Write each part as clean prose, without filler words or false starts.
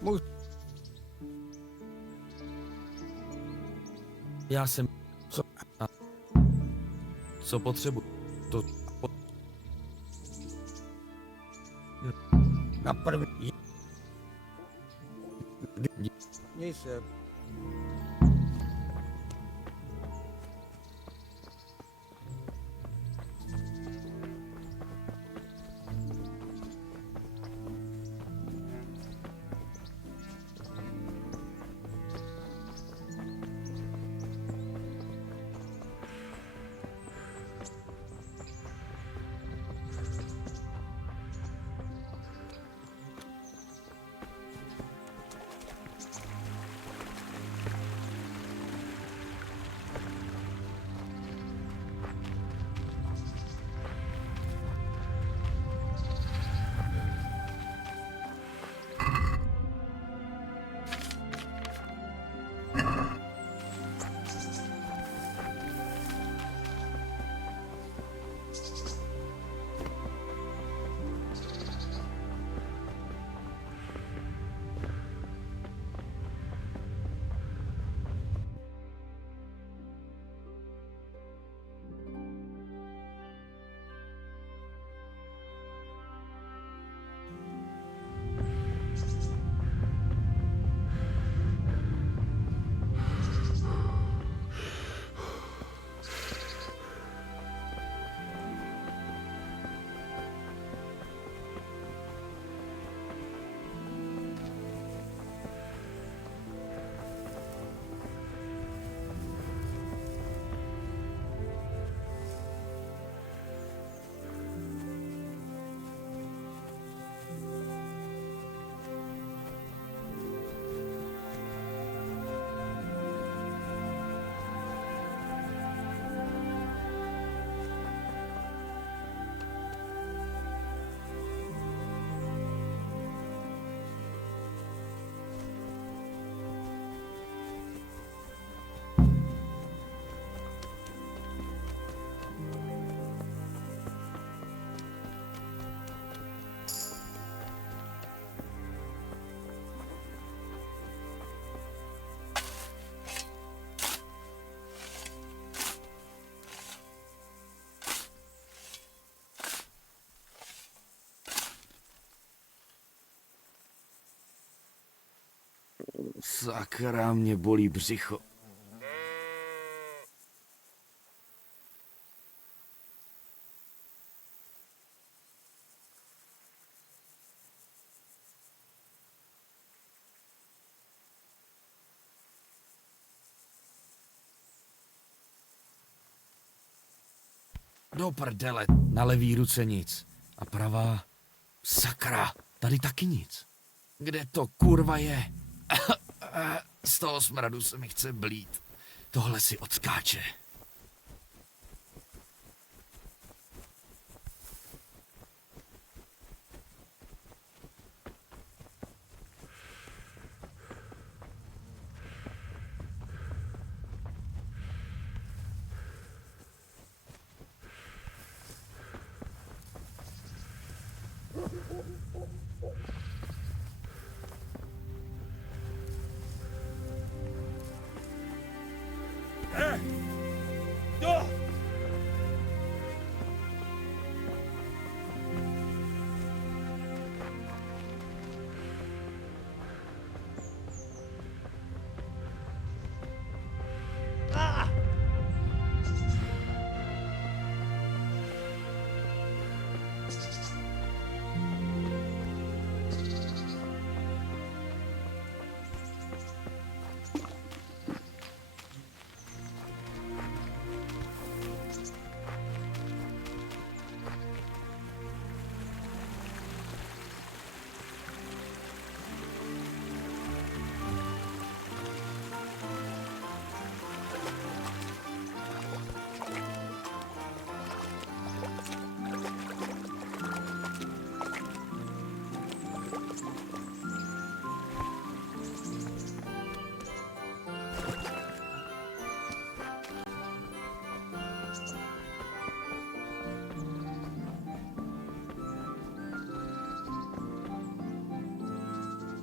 Můj... Já jsem... Co? Co potřebuji? To... Na první... Měj se... Sakra, mě bolí břicho. Do prdele, na levý ruce nic. A pravá... Sakra, tady taky nic. Kde to kurva je? Z toho smradu se mi chce blít. Tohle si odskáče.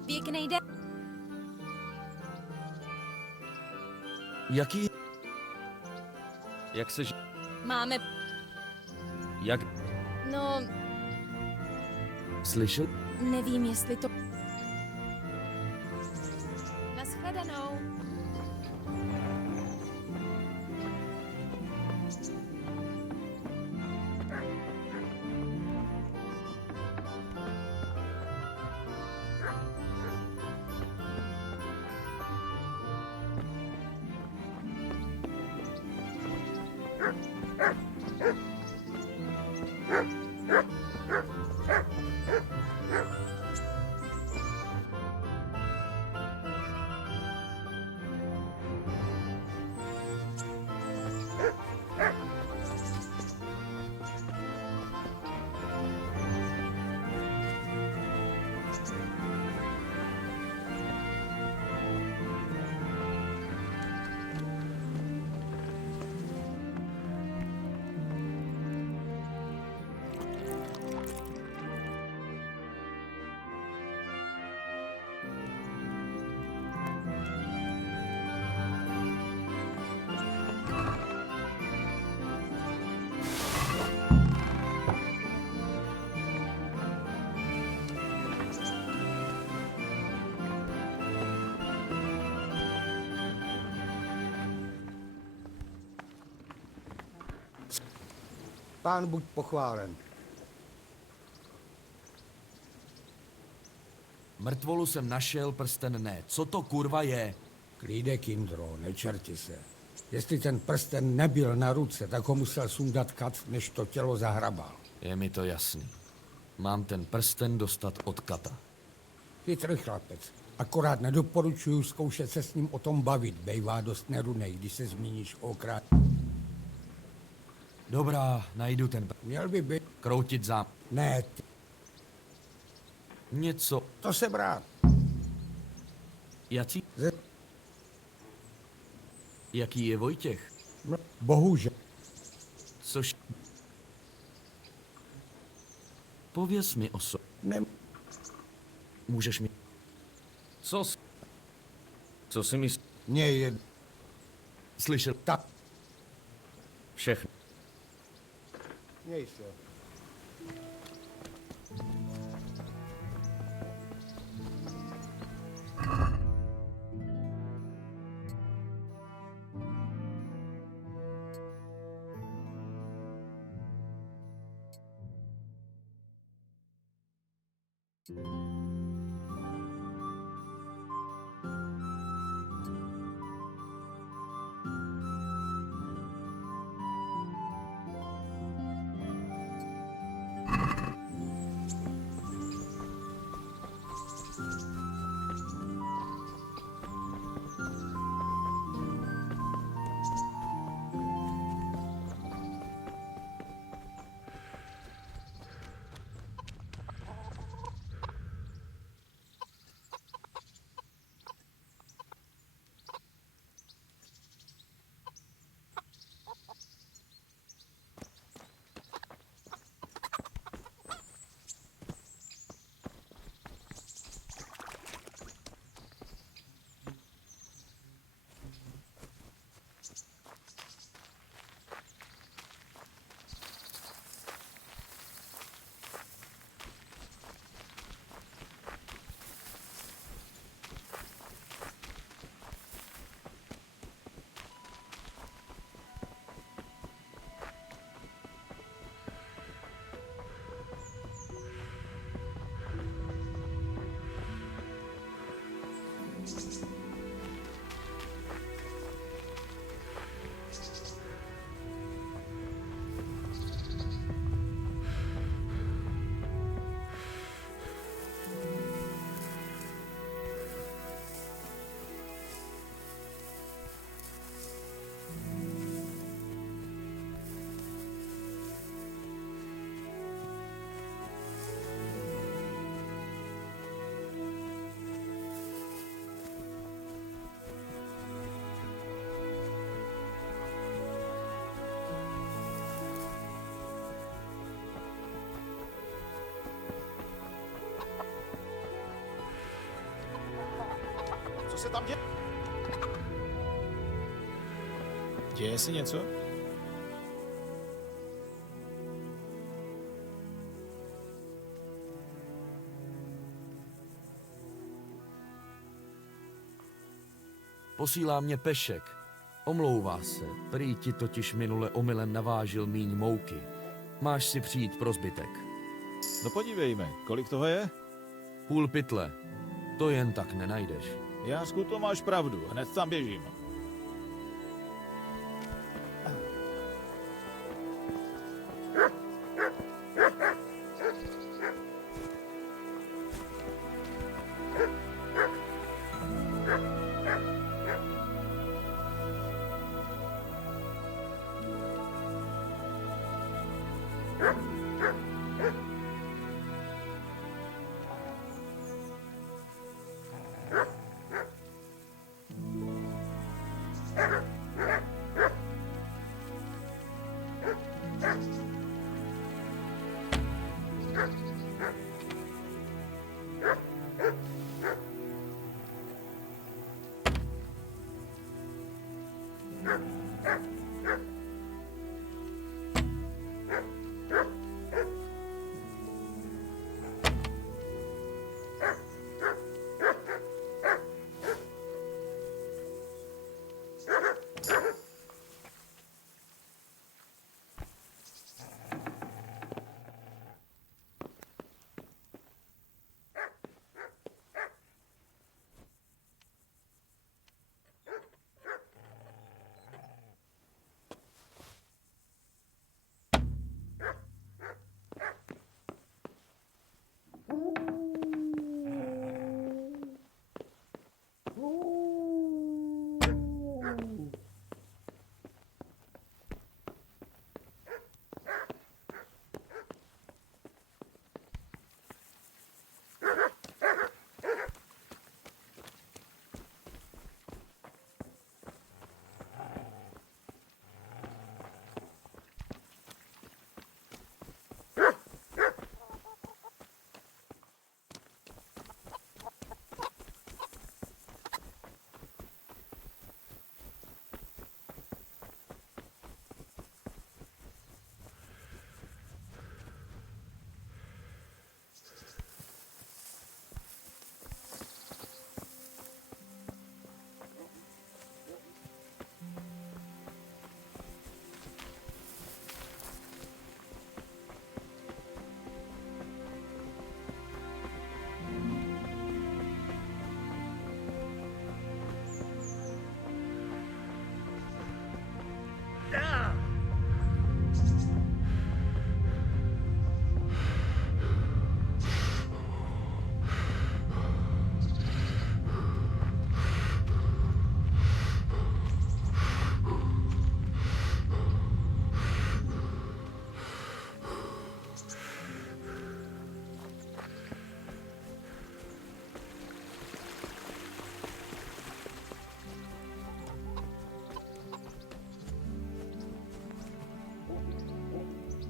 Pěkný den. Jaký? Jak seš? Máme, Jak? no, Slyšel? nevím, jestli to... Naschledanou. Pán buď pochválen. Mrtvolu jsem našel, prsten ne. Co to kurva je? Klídek, Jindro, nečerti se. Jestli ten prsten nebyl na ruce, tak ho musel sundat Kat, než to tělo zahrabal. Je mi to jasný. Mám ten prsten dostat od Kata. Chytrý chlapec. Akorát nedoporučuju zkoušet se s ním o tom bavit. Bejvá dost nerunej, když se zmíníš o krát. Dobrá, najdu ten Měl by být... kroutit zám. Ne, Něco. to se brát. Jaký? Ze... Jaký je Vojtěch? Bohužel. Což... Pověz mi Ne... Můžeš mi... Co si myslíš? Mně je... Slyšel? Tak. Všechno. Měj se. Co se tam děje? Děje se něco? Posílá mě Pešek. Omlouvá se, prý ti totiž minule omylem navážil míň mouky. Máš si přijít pro zbytek. No podívejme, kolik toho je? Půl pytle. To jen tak nenajdeš. Jásku, to máš pravdu, hned tam běžím.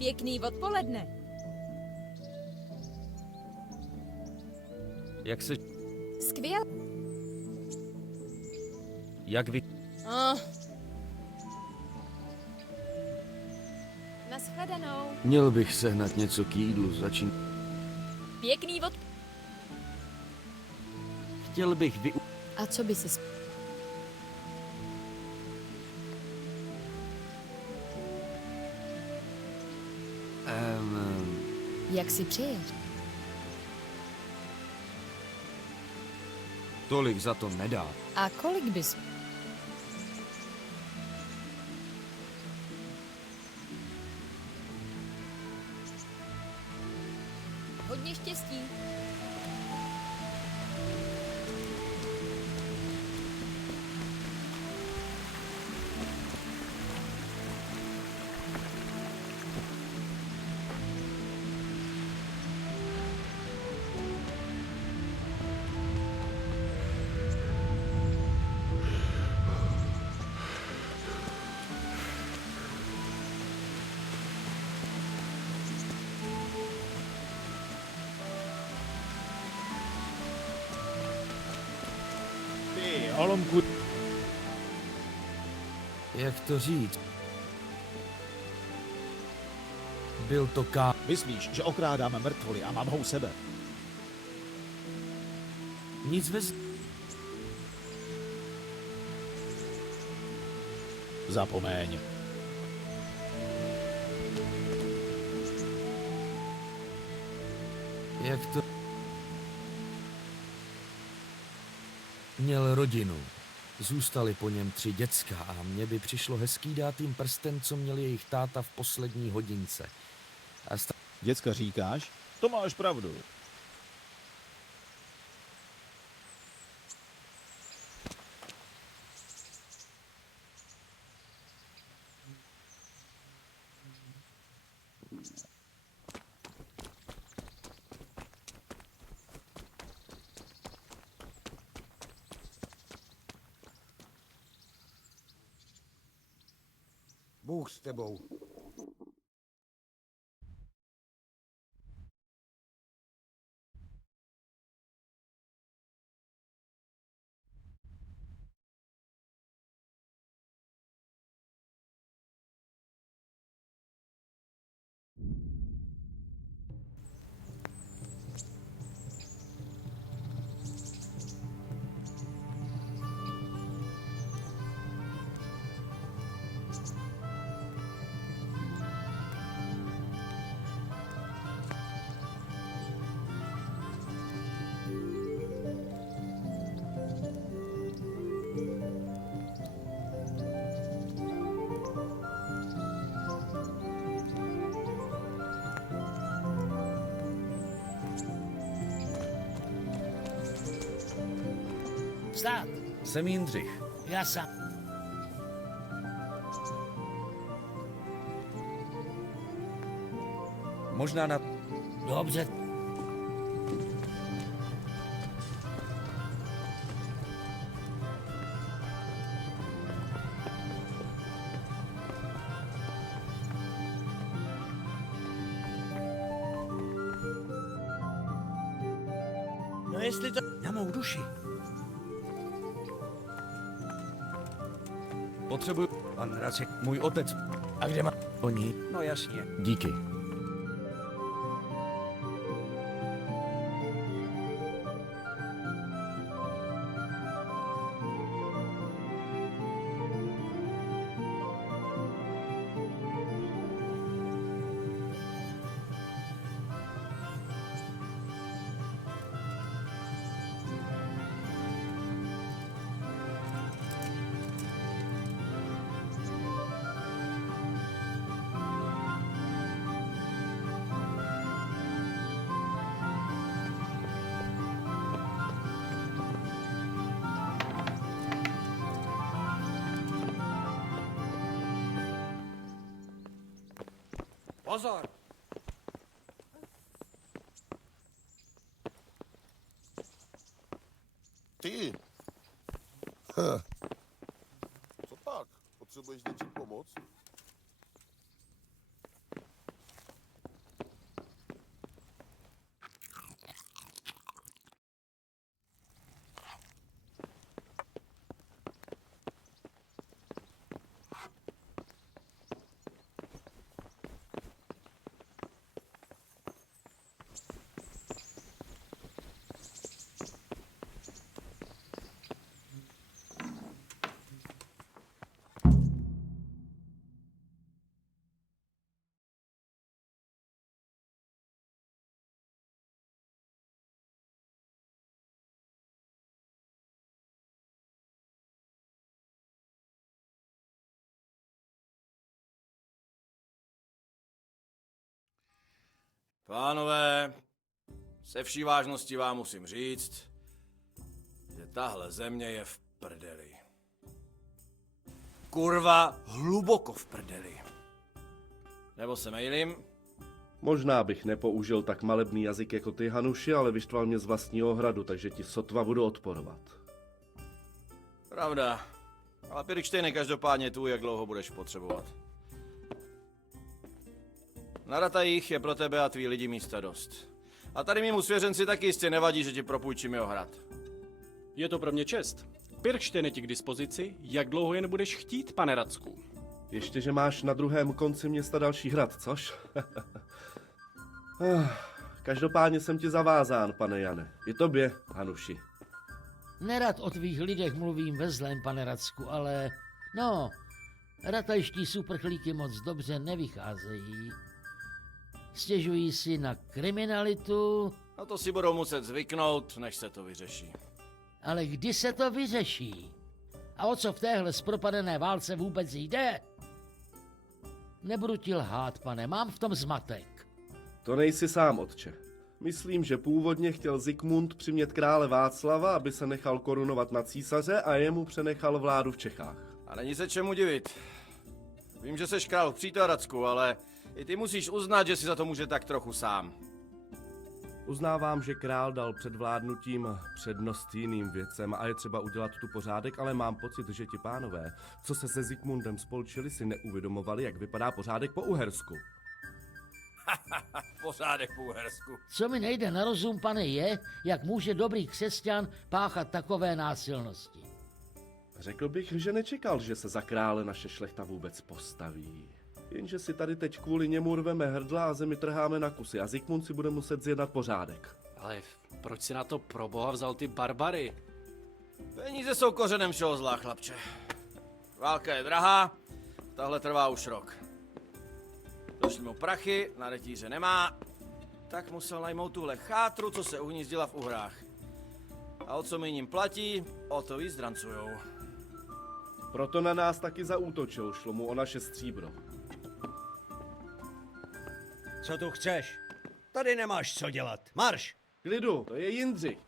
Pěkný odpoledne. Jak se... Skvěl. Jak vy... Oh. Naschledanou. Měl bych sehnat něco k jídlu, Pěkný Chtěl bych A co by si... Jak si přeješ? Tolik za to nedá. A kolik bys... Hodně štěstí. Ty, holomku. Jak to říct? Byl to Myslíš, že okrádáme mrtvoly a mám ho u sebe? Nic bez... Zapomeň. Jak to... Měl rodinu. Zůstali po něm 3 děcka a mně by přišlo hezký dát jim prsten, co měl jejich táta v poslední hodince. A Děcka říkáš? To máš pravdu. Bůh s tebou. Stát, Jsem Jindřich. já sám. Možná na... Dobře. No jestli to... Na mou duši. Potřebuji... Pan Racek, můj otec. A kde má... oni... No jasně. Díky. Pozor! Ty! Co pak? Potřebuješ něčím pomoct? Pánové, se vší vážností vám musím říct, že tahle země je v prdeli. Kurva, hluboko v prdeli. Nebo se mýlím? Možná bych nepoužil tak malebný jazyk jako ty, Hanuši, ale vyštval mě z vlastního hradu, takže ti sotva budu odporovat. Pravda. Ale Pirkštejn je každopádně tvůj, jak dlouho budeš potřebovat. Na Ratajích je pro tebe a tvý lidi místa dost. A tady mému svěřenci taky jistě nevadí, že ti propůjčím jeho hrad. Je to pro mě čest. Pirkštejneti k dispozici, jak dlouho jen budeš chtít, pane Racku. Ještě, že máš na druhém konci města další hrad, což? Každopádně jsem ti zavázán, pane Jane. I tobě, Hanuši. Nerad o tvých lidech mluvím ve zlém, pane Racku, ale no, ratajští superchlíky moc dobře nevycházejí. Stěžují si na kriminalitu, No to si budou muset zvyknout, než se to vyřeší. ale kdy se to vyřeší? A o co v téhle zpropadené válce vůbec jde? Nebudu ti lhát, pane, mám v tom zmatek. To nejsi sám, otče. Myslím, že původně chtěl Zikmund přimět krále Václava, aby se nechal korunovat na císaře a jemu přenechal vládu v Čechách. A není se čemu divit. Vím, že seš král přítel, Racku, ale i ty musíš uznat, že si za to může tak trochu sám. Uznávám, že král dal před vládnutím přednost jiným věcem a je třeba udělat tu pořádek, ale mám pocit, že ti pánové, co se Zikmundem spolčili, si neuvědomovali, jak vypadá pořádek po Uhersku. Pořádek po Uhersku. Co mi nejde na rozum, pane, je, jak může dobrý křesťan páchat takové násilnosti. Řekl bych, že nečekal, že se za krále naše šlechta vůbec postaví. Jenže si tady teď kvůli němu rveme hrdla a zemi trháme na kusy a Zikmund si bude muset zjednat pořádek. Ale proč si na to pro boha vzal ty barbary? Peníze jsou kořenem všeho zla, chlapče. Válka je drahá, tahle trvá už rok. Došli mu prachy, na rytíře nemá, tak musel najmout tuhle chátru, co se uhnízdila v Uhrách. A o co mi ním platí, o to víc drancujou. Proto na nás taky zaútočil, šlo mu o naše stříbro. Co tu chceš? Tady nemáš co dělat. Marš! Klidu, to je Jindřich.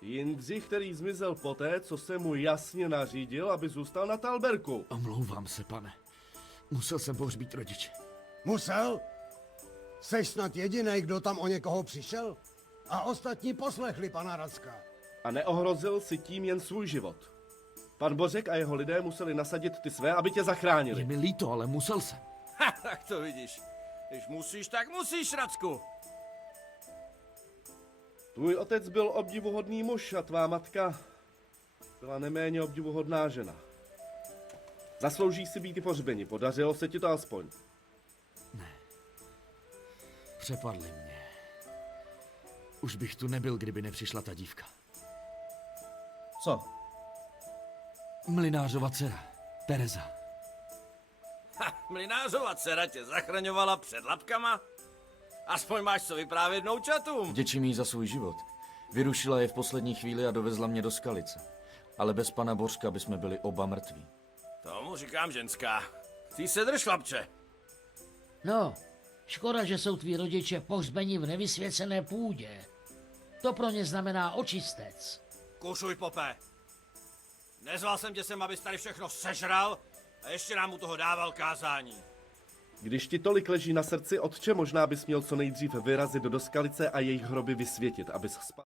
Jindřich, který zmizel poté, co se mu jasně nařídil, aby zůstal na Talberku. Omlouvám se, pane. Musel jsem pohřbít rodiče. Musel? Seš snad jediný, kdo tam o někoho přišel? A ostatní poslechli pana Racka. A neohrozil si tím jen svůj život. Pan Bořek a jeho lidé museli nasadit ty své, aby tě Je zachránili. mi líto, ale musel jsem. Ha, tak to vidíš. Když musíš, tak musíš, Racku. Tvůj otec byl obdivuhodný muž a tvá matka byla neméně obdivuhodná žena. Zasloužíš si být i pohřbeni, podařilo se ti to aspoň. Přepadli mě. Už bych tu nebyl, kdyby nepřišla ta dívka. Co? Mlynářova dcera, Tereza. Mlynářova dcera tě zachraňovala před lapkama? Aspoň máš co vyprávět vnoučatům. Vděčím jí za svůj život. Vyrušila je v poslední chvíli a dovezla mě do Skalice. Ale bez pana Bořka bychom byli oba mrtví. Tomu říkám ženská. Ty se drž, chlapče. No, škoda, že jsou tví rodiče pohřbeni v nevysvěcené půdě. To pro ně znamená očistec. Kušuj, Pope. Nezval jsem tě sem, abys tady všechno sežral a ještě nám u toho dával kázání. Když ti tolik leží na srdci, otče, možná bys měl co nejdřív vyrazit do Skalice a jejich hroby vysvětit, abys spal.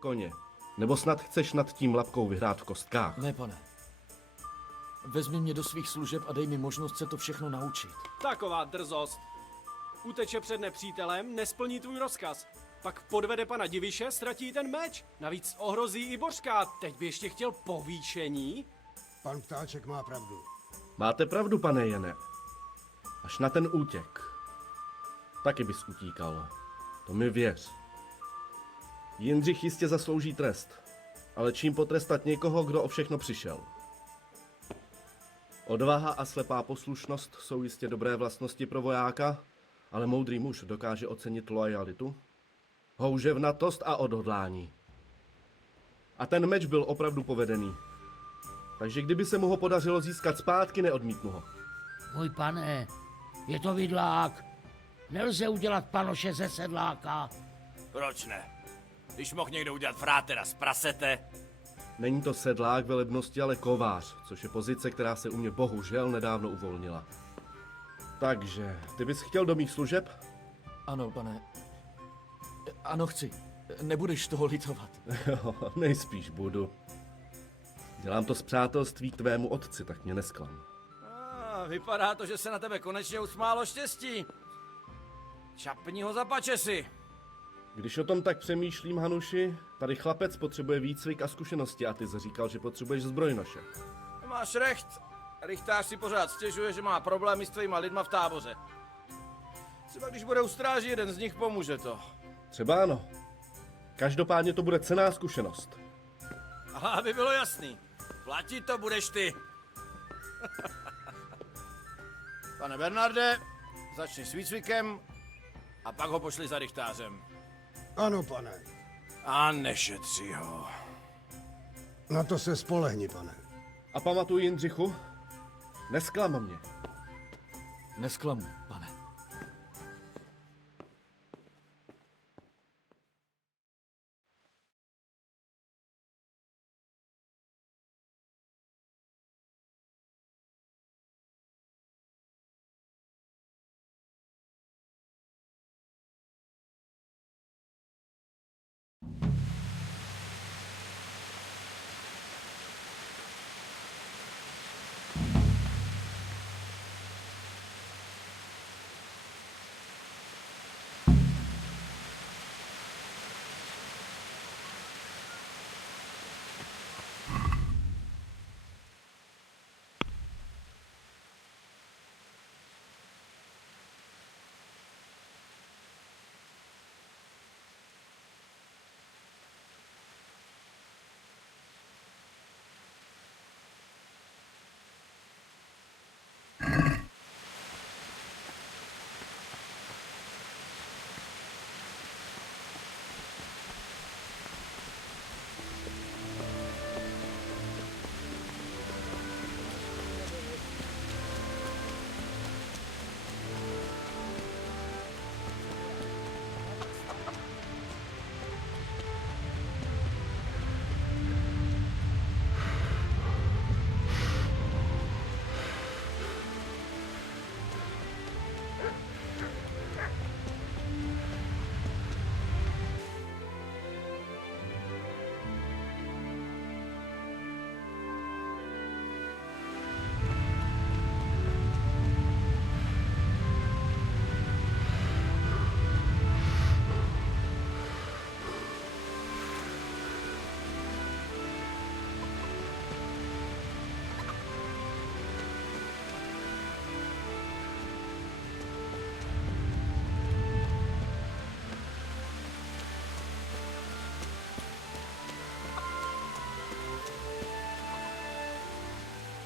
Koně. Nebo snad chceš nad tím lapkou vyhrát v kostkách? Ne, pane. Vezmi mě do svých služeb a dej mi možnost se to všechno naučit. Taková drzost. Uteče před nepřítelem, nesplní tvůj rozkaz. Pak podvede pana Diviše, ztratí ten meč. Navíc ohrozí i Bořka. Teď by ještě chtěl povýšení. Pan Ptáček má pravdu. Máte pravdu, pane Jene. Až na ten útěk. Taky bys utíkal. To mi věř. Jindřich jistě zaslouží trest. Ale čím potrestat někoho, kdo o všechno přišel? Odvaha a slepá poslušnost jsou jistě dobré vlastnosti pro vojáka, ale moudrý muž dokáže ocenit loajalitu, houževnatost a odhodlání. A ten meč byl opravdu povedený. Takže kdyby se mu ho podařilo získat zpátky, neodmítnu ho. Můj pane, je to vidlák. Nelze udělat panoše ze sedláka. Proč ne? Když mohl někdo udělat frátera z prasete. Není to sedlák velebnosti, ale kovář, což je pozice, která se u mě bohužel nedávno uvolnila. Takže, ty bys chtěl do mých služeb? Ano, pane. Ano, chci. Nebudeš toho litovat. Jo, nejspíš budu. Dělám to z přátelství k tvému otci, tak mě nesklam. Vypadá to, že se na tebe konečně usmálo štěstí. Čapni ho za pačesy. Když o tom tak přemýšlím, Hanuši, tady chlapec potřebuje výcvik a zkušenosti a ty jsi říkal, že potřebuješ zbrojnoše. Máš recht. Richtář si pořád stěžuje, že má problémy s tvýma lidma v táboře. Třeba když bude u stráži, jeden z nich pomůže to. Třeba ano. Každopádně to bude cenná zkušenost. Ale aby bylo jasný, platit to budeš ty. Pane Bernarde, začni s výcvikem a pak ho pošli za rychtářem. Ano, pane. A nešetři ho. Na to se spolehni, pane. A pamatuj, Jindřichu, nesklam mě. Nesklamu, pane.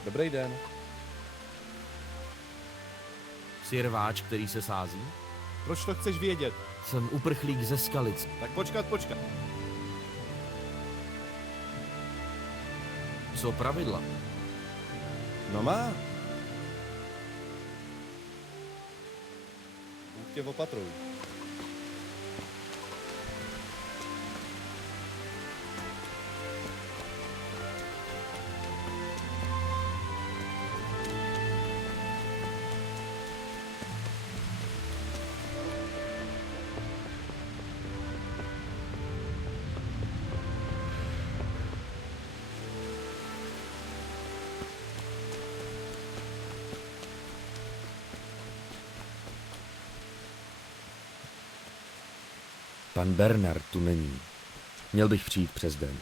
Dobrý den. Jsi rváč, který se sází? Proč to chceš vědět? Jsem uprchlík ze Skalic. Tak počkat. Co pravidla? No má. Bůh tě opatruj. Pan Bernard tu není. Měl bych přijít přes den.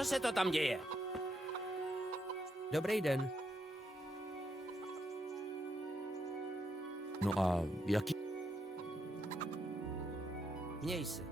Co se to tam děje? Dobrý den. No a jaký... Měj se.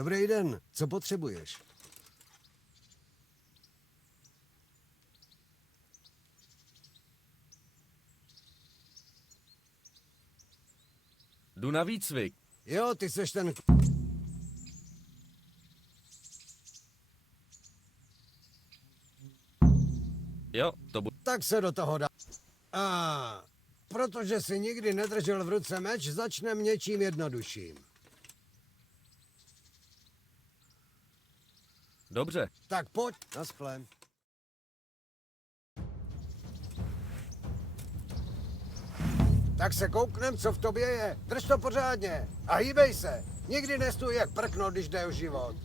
Dobrý den, co potřebuješ? Jdu na výcvik. Jo, ty seš ten... Jo, to bude. Tak se do toho dá. A protože si nikdy nedržel v ruce meč, začnem něčím jednodušším. Dobře. Tak pojď, naschle. Tak se kouknem, co v tobě je. Drž to pořádně a hýbej se. Nikdy nestůj jak prkno, když jde o život.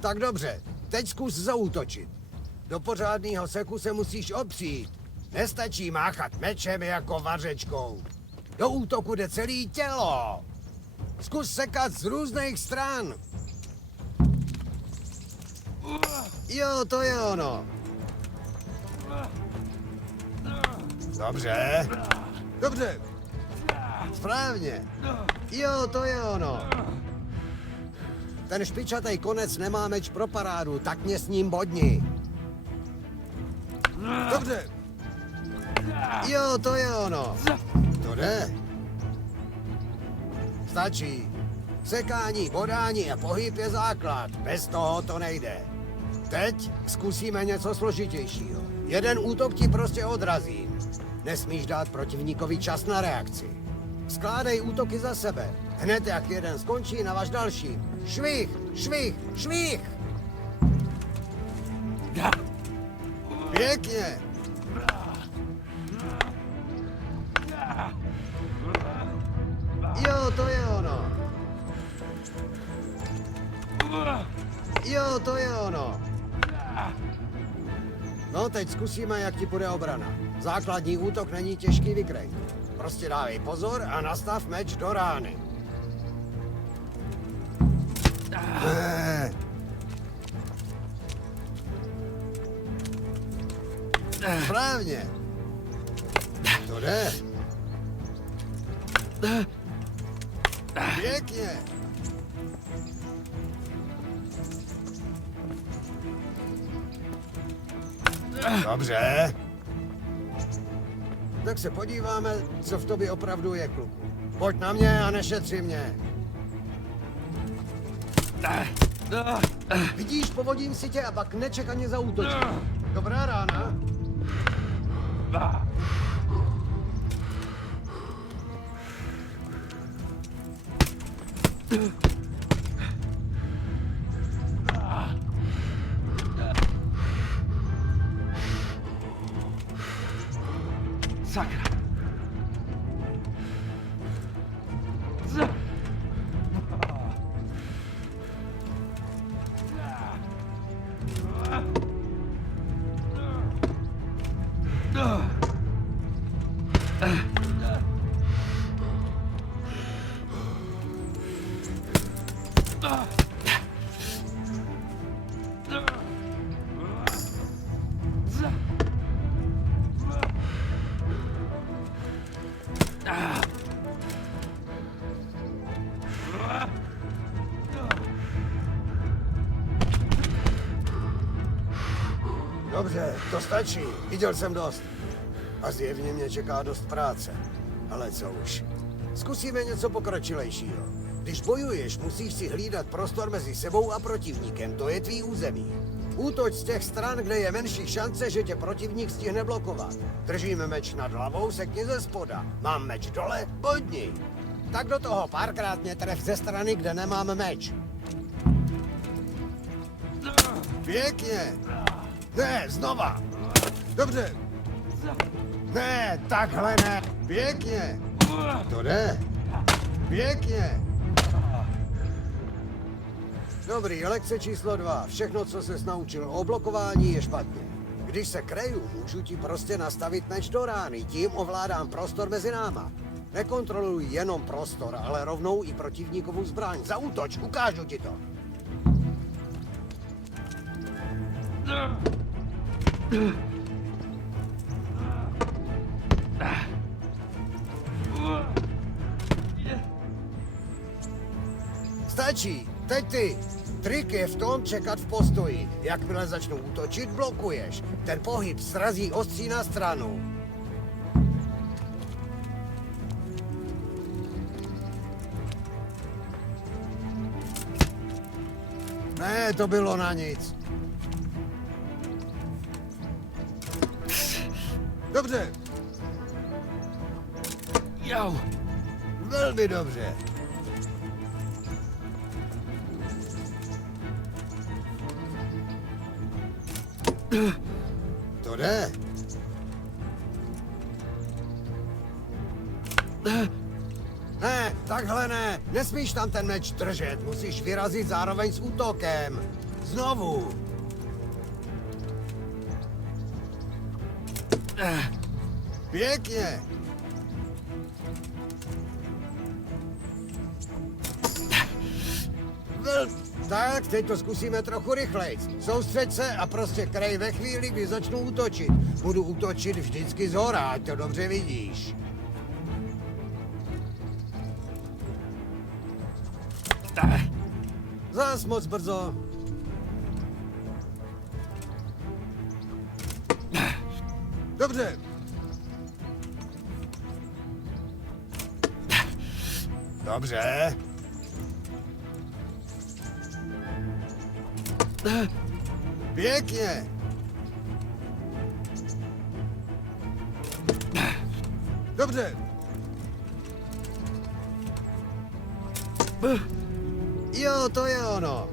Tak dobře, teď zkus zaútočit. Do pořádného seku se musíš opřít. Nestačí máchat mečem jako vařečkou. Do útoku jde celé tělo. Zkus sekat z různých stran. Jo, to je ono. Dobře. Dobře. Správně. Jo, to je ono. Ten špičatý konec nemá meč pro parádu, tak mě s ním bodni. Dobře. Jo, to je ono. To jde. Stačí. Sekání, bodání a pohyb je základ. Bez toho to nejde. Teď zkusíme něco složitějšího. Jeden útok ti prostě odrazí. Nesmíš dát protivníkovi čas na reakci. Skládej útoky za sebe. Hned jak jeden skončí, navaž další. Švih, švih, švih! Pěkně! Jo, to je ono. Jo, to je ono. No, teď zkusíme, jak ti půjde obrana. Základní útok není těžký vykrejt. Prostě dávej pozor a nastav meč do rány. Správně. To jde. Pěkně. Dobře. Tak se podíváme, co v tobě opravdu je, kluku. Pojď na mě a nešetři mě. Vidíš, povodím si tě a pak nečekaně zaútočím. Dobrá rána. Sakra. Dobře, to stačí. Viděl jsem dost. A zjevně mě čeká dost práce. Ale co už. Zkusíme něco pokročilejšího. Když bojuješ, musíš si hlídat prostor mezi sebou a protivníkem. To je tvý území. Útoč z těch stran, kde je menší šance, že tě protivník stihne blokovat. Držíme meč nad hlavou, sekni ze spoda. Mám meč dole, bodni. Tak do toho párkrát mě tref ze strany, kde nemám meč. Pěkně. Ne, znova. Dobře. Ne, takhle ne. Pěkně. To jde. Pěkně. Dobrý, lekce číslo 2. Všechno, co ses naučil o blokování, je špatně. Když se kreju, můžu ti prostě nastavit meč do rány. Tím ovládám prostor mezi náma. Nekontroluji jenom prostor, ale rovnou i protivníkovou zbraň. Zaútoč, ukážu ti to. Stačí. Teď ty. Trik je v tom čekat v postoji. Jakmile začnou útočit, blokuješ. Ten pohyb srazí ostří na stranu. Ne, to bylo na nic. Dobře. Jau. Velmi dobře. To jde. Ne, takhle ne. Nesmíš tam ten meč držet. Musíš vyrazit zároveň s útokem. Znovu. Pěkně. Tak, teď to zkusíme trochu rychleji. Soustřeď se a prostě krej ve chvíli, kdy začnu útočit. Budu útočit vždycky zhora, ať to dobře vidíš. Zas moc brzo. Dobře. Dobře. Pěkně. Dobře. Jo, to je ono.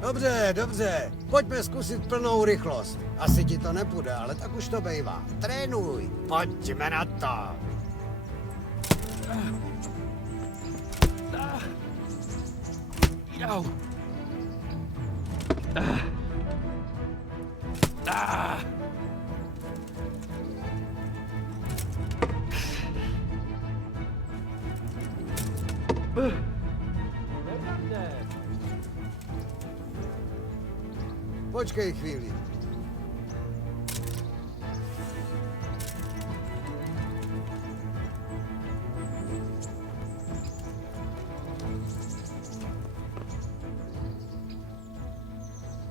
Dobře, dobře. Pojďme zkusit plnou rychlost. Asi ti to nepůjde, ale tak už to bejvá. Trénuj. Pojďme na to. Jau. Počkej chvíli.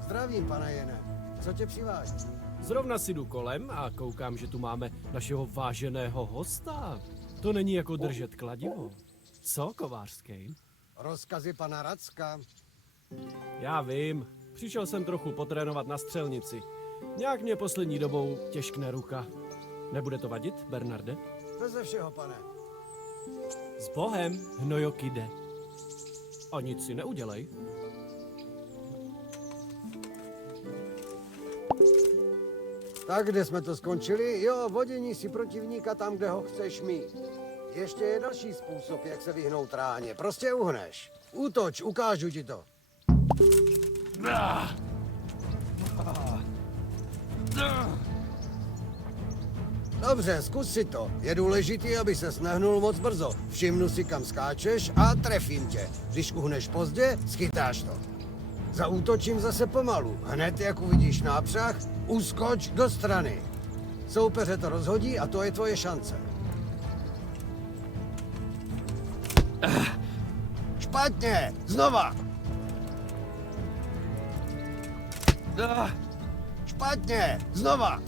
Zdravím, pane Jene. Co tě přivádí? Zrovna si jdu kolem a koukám, že tu máme našeho váženého hosta. To není jako držet kladivo. Co, Kovářský? Rozkazy pana Racka. Já vím. Přišel jsem trochu potrénovat na střelnici. Nějak mě poslední dobou těžkne ruka. Nebude to vadit, Bernarde? Beze všeho, pane. S Bohem, hnojokide. A nic si neudělej. Tak, kde jsme to skončili? Jo, vodění si protivníka tam, kde ho chceš mít. Ještě je další způsob, jak se vyhnout ráně. Prostě uhneš. Útoč, ukážu ti to. Dobře, zkus si to. Je důležitý, aby ses nehnul moc brzo. Všimnu si, kam skáčeš a trefím tě. Když uhneš pozdě, schytáš to. Zaútočím zase pomalu. Hned, jak uvidíš nápřah, uskoč do strany. Soupeře to rozhodí a to je tvoje šance. Špatně! Znova! Špatně! Znova!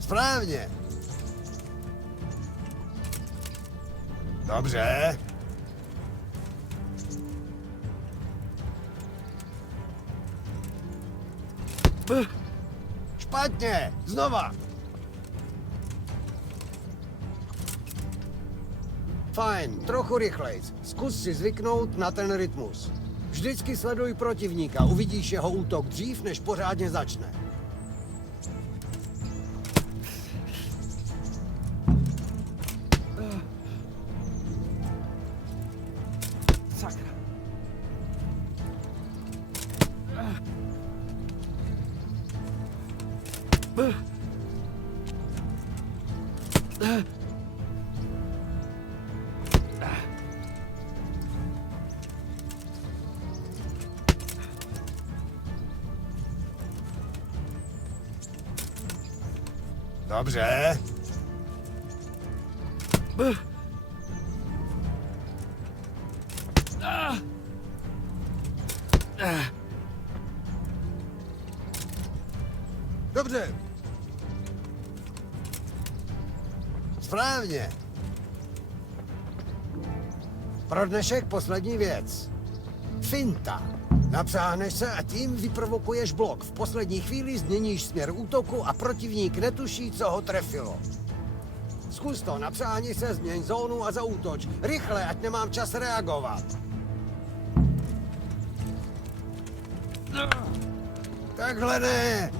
Správně! Dobře. Špatně! Znova! Fajn, trochu rychlejc. Zkus si zvyknout na ten rytmus. Vždycky sleduj protivníka, uvidíš jeho útok dřív, než pořádně začne. Sakra. Dobře. Dobře. Správně. Pro dnešek poslední věc. Finta. Napřáhneš se a tím vyprovokuješ blok. V poslední chvíli změníš směr útoku a protivník netuší, co ho trefilo. Zkus to, napřáhni se, změň zónu a zaútoč. Rychle, ať nemám čas reagovat. Takhle ne.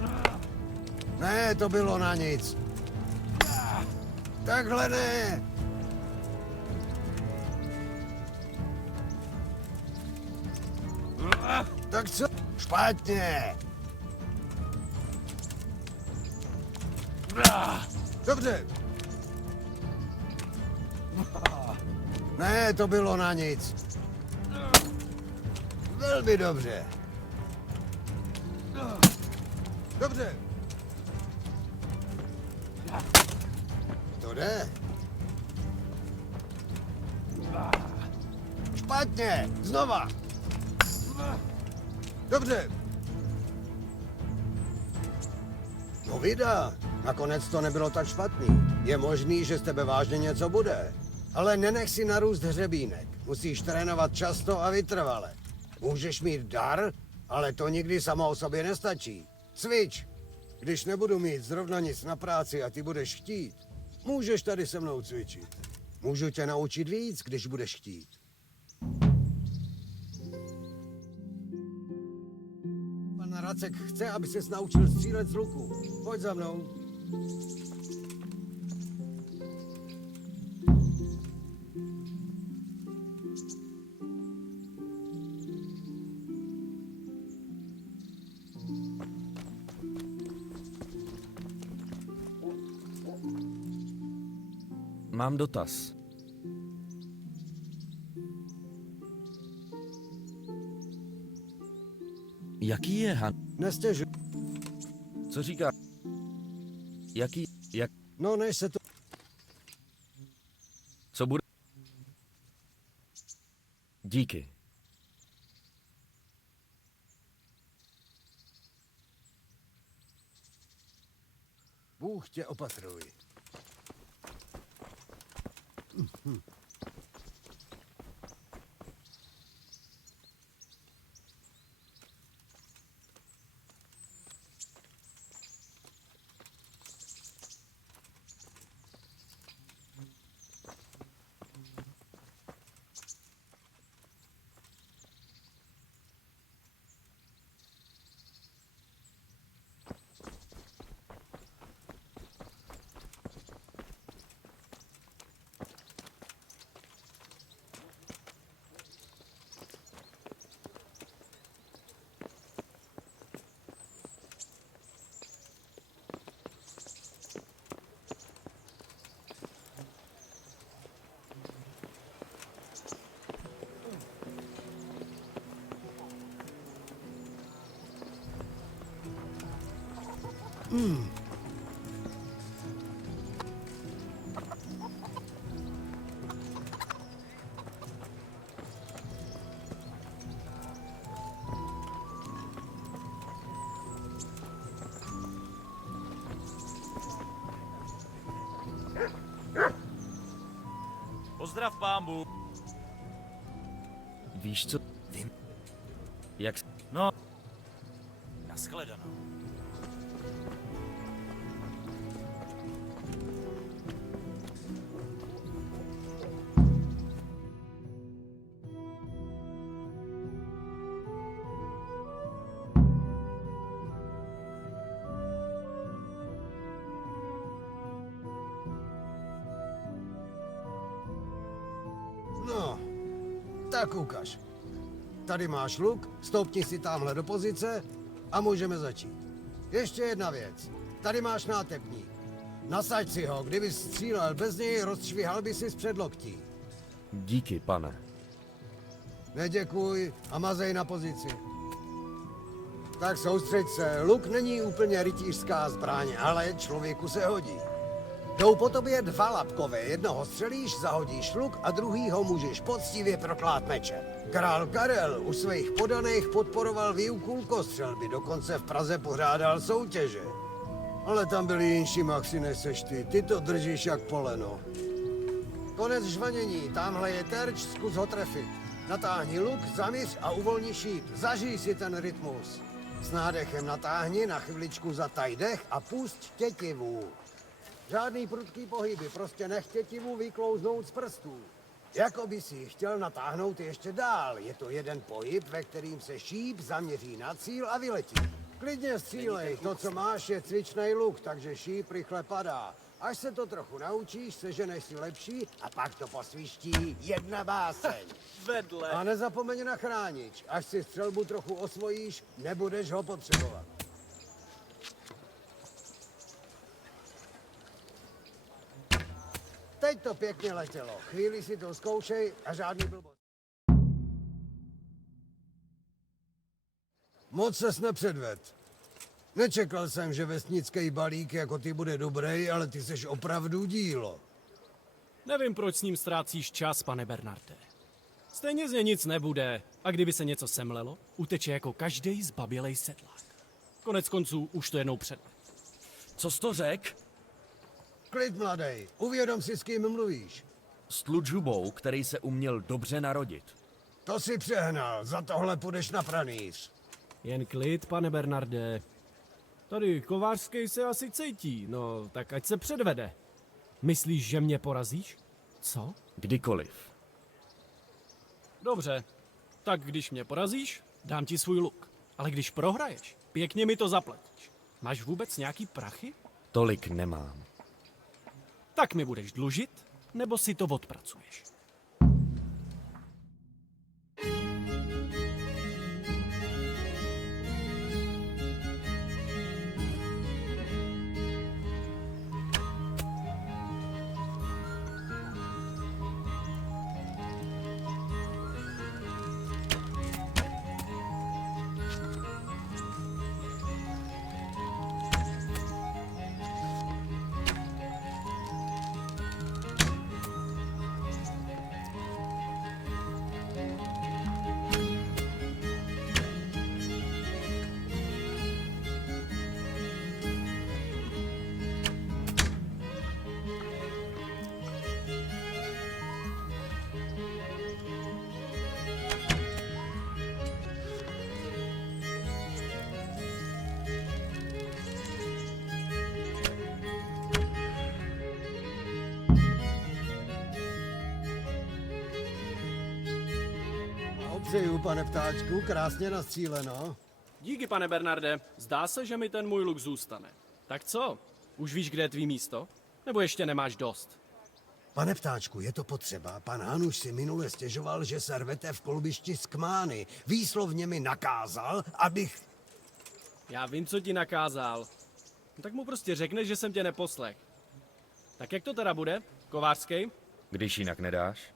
Ne, to bylo na nic. Takhle ne. Tak co? Špatně. Dobře. Ne, to bylo na nic. Velmi dobře. Dobře. To jde. Špatně. Znova. Dobře. No vida, nakonec to nebylo tak špatný. Je možný, že z tebe vážně něco bude. Ale nenech si narůst hřebínek. Musíš trénovat často a vytrvale. Můžeš mít dar, ale to nikdy samo o sobě nestačí. Cvič. Když nebudu mít zrovna nic na práci a ty budeš chtít, můžeš tady se mnou cvičit. Můžu tě naučit víc, když budeš chtít. Pan Racek chce, aby ses naučil střílet z luku. Pojď za mnou. Mám dotaz. Jaký je Nestěžuj. Co říká? Jak... No, než se to... Co bude? Díky. Bůh tě opatruj. Pozdrav, pámbu. Víš co? Vím. Jak... No. Naschledanou. No, tak ukaž. Tady máš luk, stoupni si tamhle do pozice a můžeme začít. Ještě jedna věc. Tady máš nátepník. Nasaď si ho, kdyby střílel bez něj, rozšvihal by si z předloktí. Díky, pane. Neděkuj a mazej na pozici. Tak soustřeď se, luk není úplně rytířská zbraň, ale člověku se hodí. Jdou po tobě dva lapkové, jednoho střelíš, zahodíš luk a druhýho můžeš poctivě proklát mečem. Král Karel u svých podaných podporoval výuku lukostřelby, dokonce v Praze pořádal soutěže. Ale tam byli jinší maxi než seš ty to držíš jak poleno. Konec žvanění, tamhle je terč, zkus ho trefit. Natáhni luk, zaměř a uvolni šíp. Zažij si ten rytmus. S nádechem natáhni, na chviličku zataj dech a pusť tětivu. Žádný prudký pohyby, prostě nech tětivu vyklouznout z prstů. Jako by si ji chtěl natáhnout ještě dál. Je to jeden pohyb, ve kterým se šíp zaměří na cíl a vyletí. Klidně střílej, to, co máš, je cvičnej luk, takže šíp rychle padá. Až se to trochu naučíš, seženeš si lepší a pak to posviští jedna báseň. Vedle. A nezapomeň na chránič. Až si střelbu trochu osvojíš, nebudeš ho potřebovat. Teď to pěkně letělo. Chvíli si to zkoušej a žádný blbost. Moc ses nepředved. Nečekal jsem, že vesnický balík jako ty bude dobrý, ale ty seš opravdu dílo. Nevím, proč s ním ztrácíš čas, pane Bernarde. Stejně z něj nic nebude a kdyby se něco semlelo, uteče jako každý zbabělej sedlák. Konec konců už to jednou předvedl. Co jsi to řek? Klid, mladej. Uvědom si, s kým mluvíš. S tlučhubou, který se uměl dobře narodit. To si přehnal. Za tohle půjdeš na pranýř. Jen klid, pane Bernarde. Tady Kovářský se asi cítí, no tak ať se předvede. Myslíš, že mě porazíš? Co? Kdykoliv. Dobře, tak když mě porazíš, dám ti svůj luk. Ale když prohraješ, pěkně mi to zaplatíš. Máš vůbec nějaký prachy? Tolik nemám. Tak mi budeš dlužit, nebo si to odpracuješ. Přeju, pane ptáčku, krásně nastříleno. Díky, pane Bernarde. Zdá se, že mi ten můj luk zůstane. Tak co? Už víš, kde je tvý místo? Nebo ještě nemáš dost? Pane ptáčku, je to potřeba. Pan Hanuš si minule stěžoval, že se rvete v kolbišti z kmány. Výslovně mi nakázal, abych... Já vím, co ti nakázal. No, tak mu prostě řekneš, že jsem tě neposlech. Tak jak to teda bude, Kovářský? Když jinak nedáš?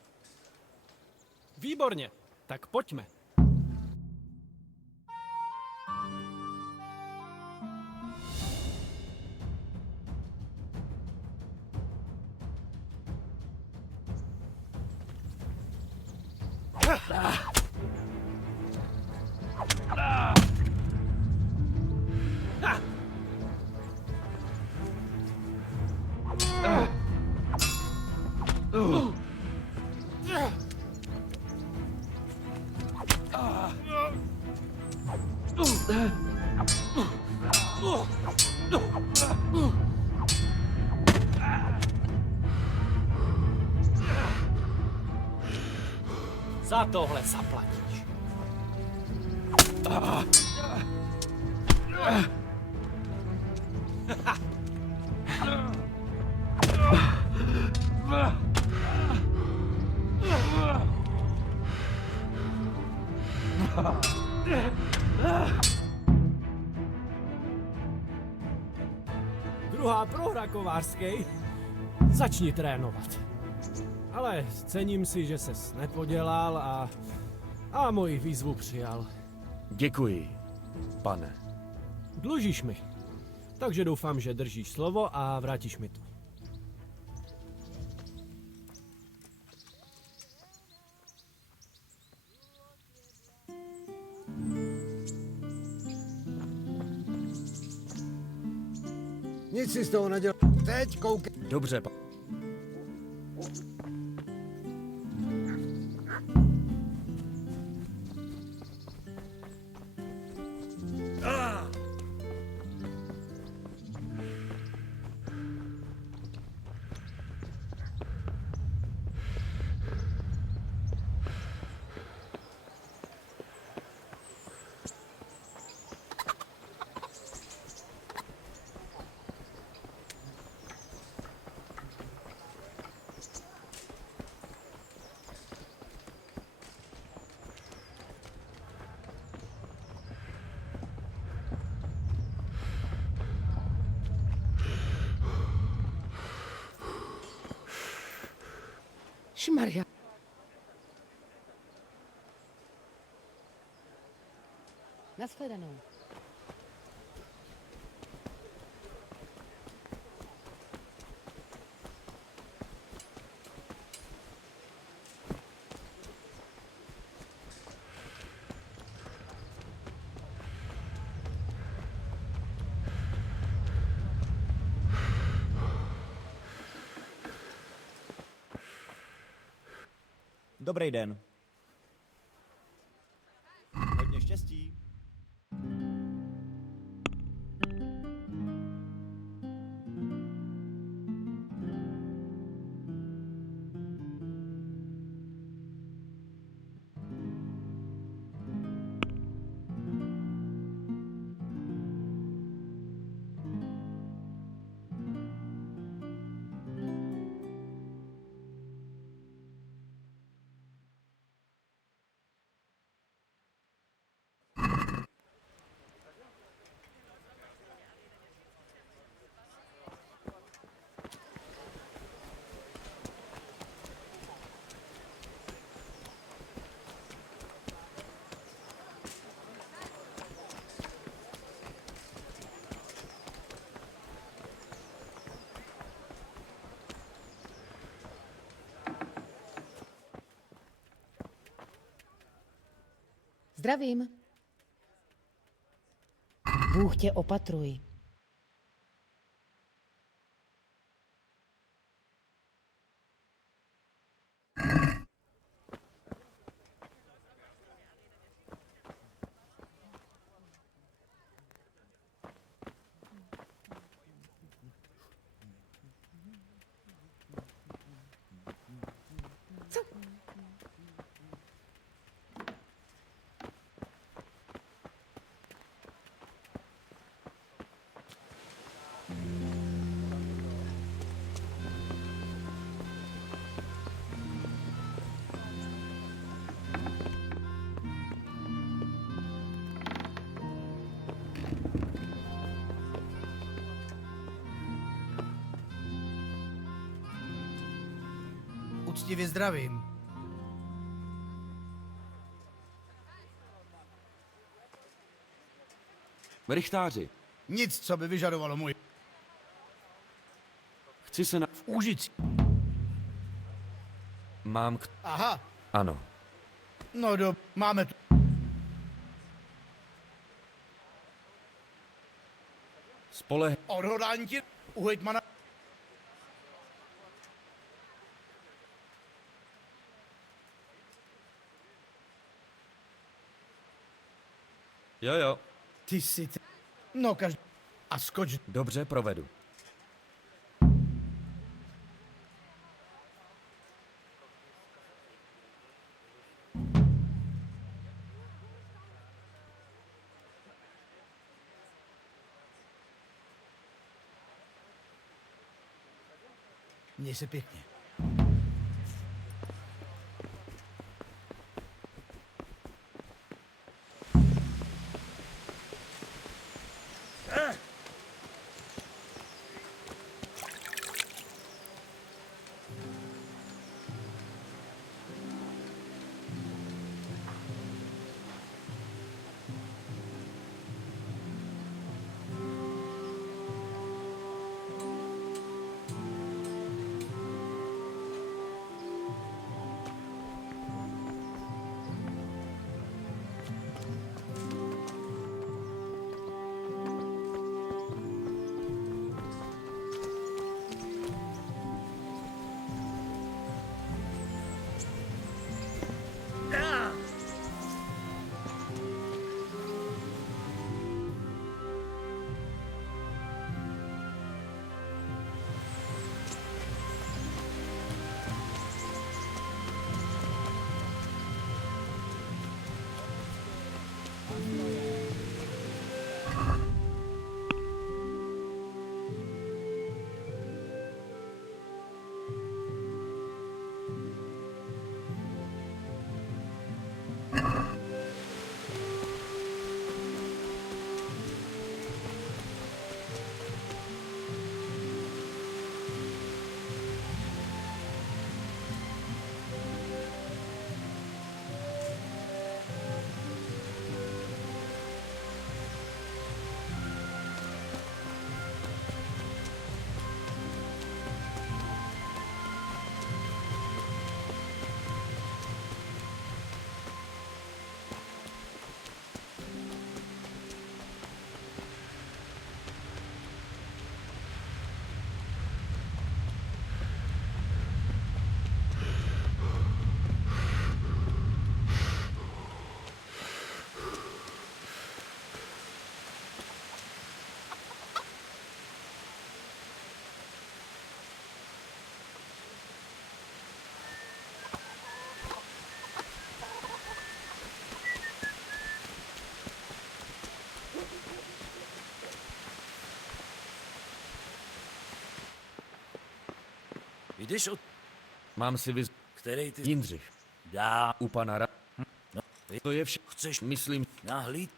Výborně. Tak pojďme. Za tohle zaplatíš. Druhá prohra, Kovářský. Začni trénovat. Ale cením si, že ses nepodělal a moji výzvu přijal. Děkuji, pane. Dlužíš mi. Takže doufám, že držíš slovo a vrátíš mi to. Nic si z toho nedělal. Teď koukej. Dobře, Ježišmarja. Nashledanou. Dobrý den. Hodně štěstí. Zdravím. Bůh tě opatruj. Uctivě zdravím. Rychtáři, Nic, co by vyžadovalo můj chci se na... v Úžici. Mám Aha, Ano. no máme tu. Odhodlání ti u hejtmana. Jo. Ty jsi ty. No každý. A skoč. Dobře, provedu. Měj se pěkně. Jdeš od... Mám si vyz... Který ty... Jindřich. Já... U pana No, to je vše. Chceš Myslím... nahlíd?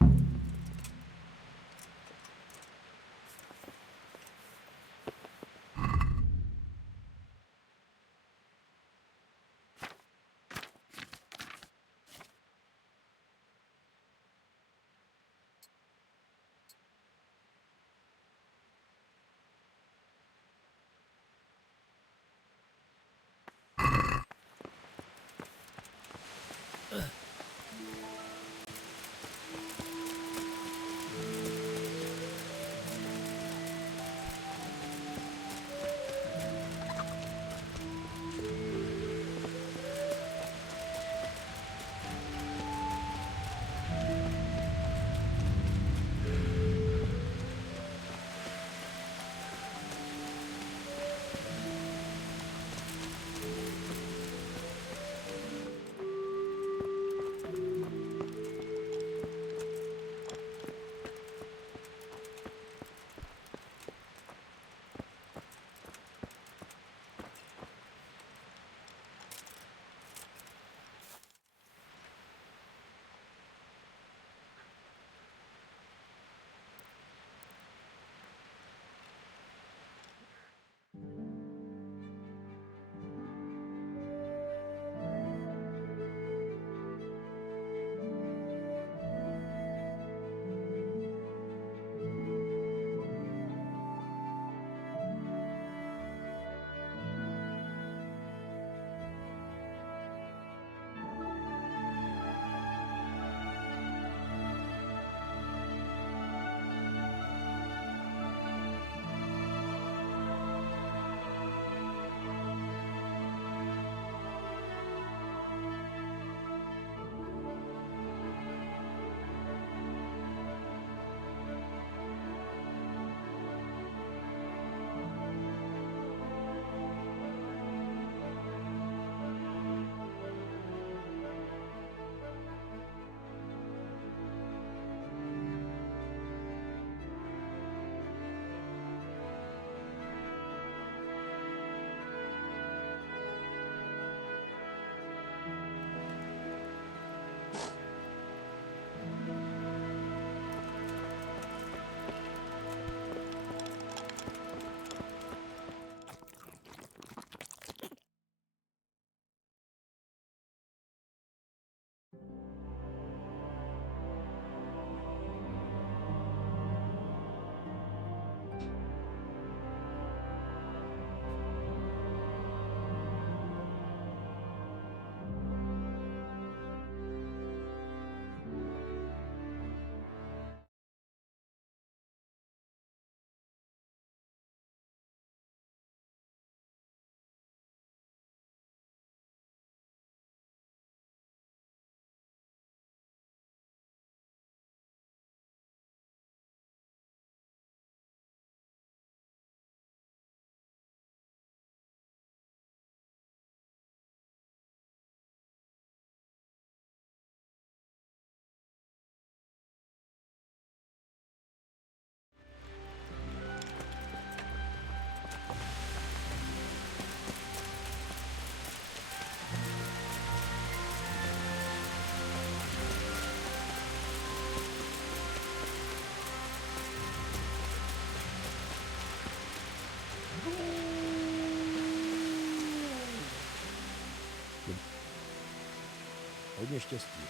Hodně štěstí.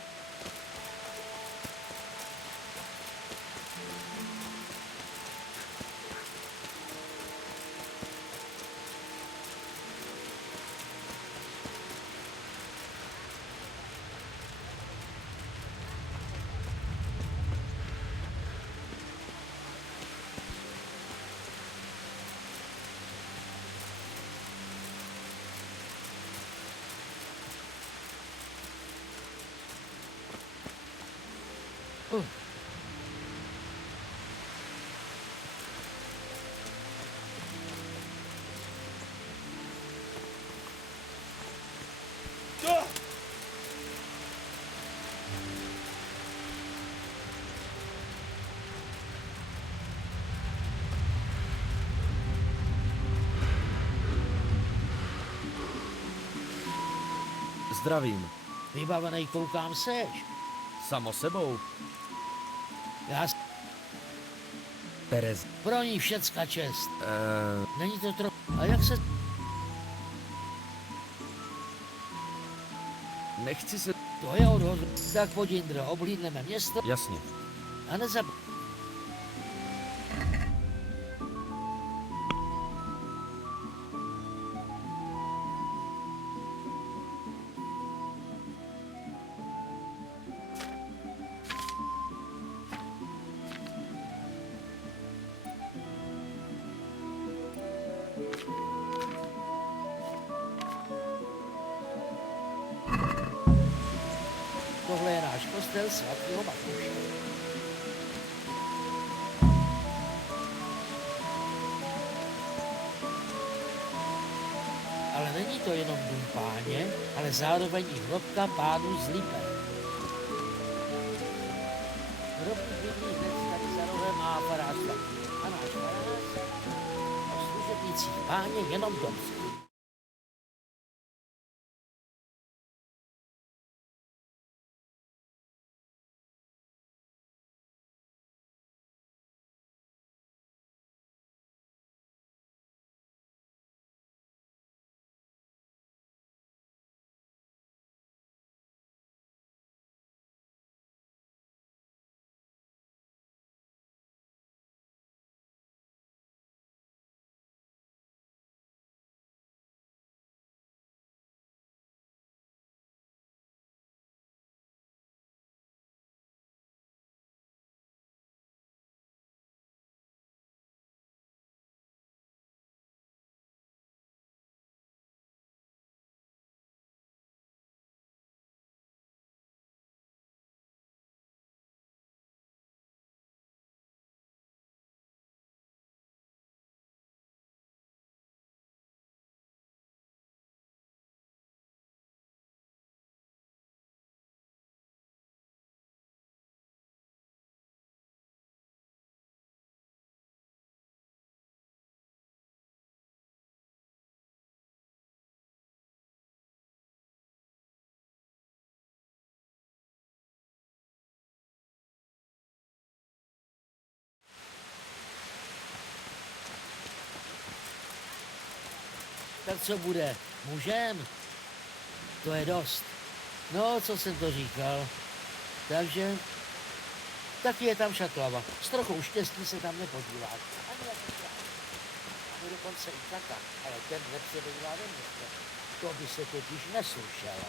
Zdravím. Vybavenej koukám seš. Samo sebou. Já Terez. pro ní všecka čest. Není to trochu... A jak se... Nechci se... To je odhod. Tak pojď, Jindro, oblídneme město Jasně. a nezap... Tohle je náš kostel svatého Matouše. Ale není to jenom dům Páně, ale zároveň i hrobka Pánů z Lipé. Hrobku bydlí hned tady za rohem má farář taky. A náš farář o služebnicích Páně jenom dobře. Tak co bude? Můžem? To je dost. No, co jsem to říkal. Takže... Taky je tam šatlava. S trochou štěstí se tam nepodívá. Ani jako je dokonce i kata, ale ten nepřebývá ve městě. To by se totiž neslušelo.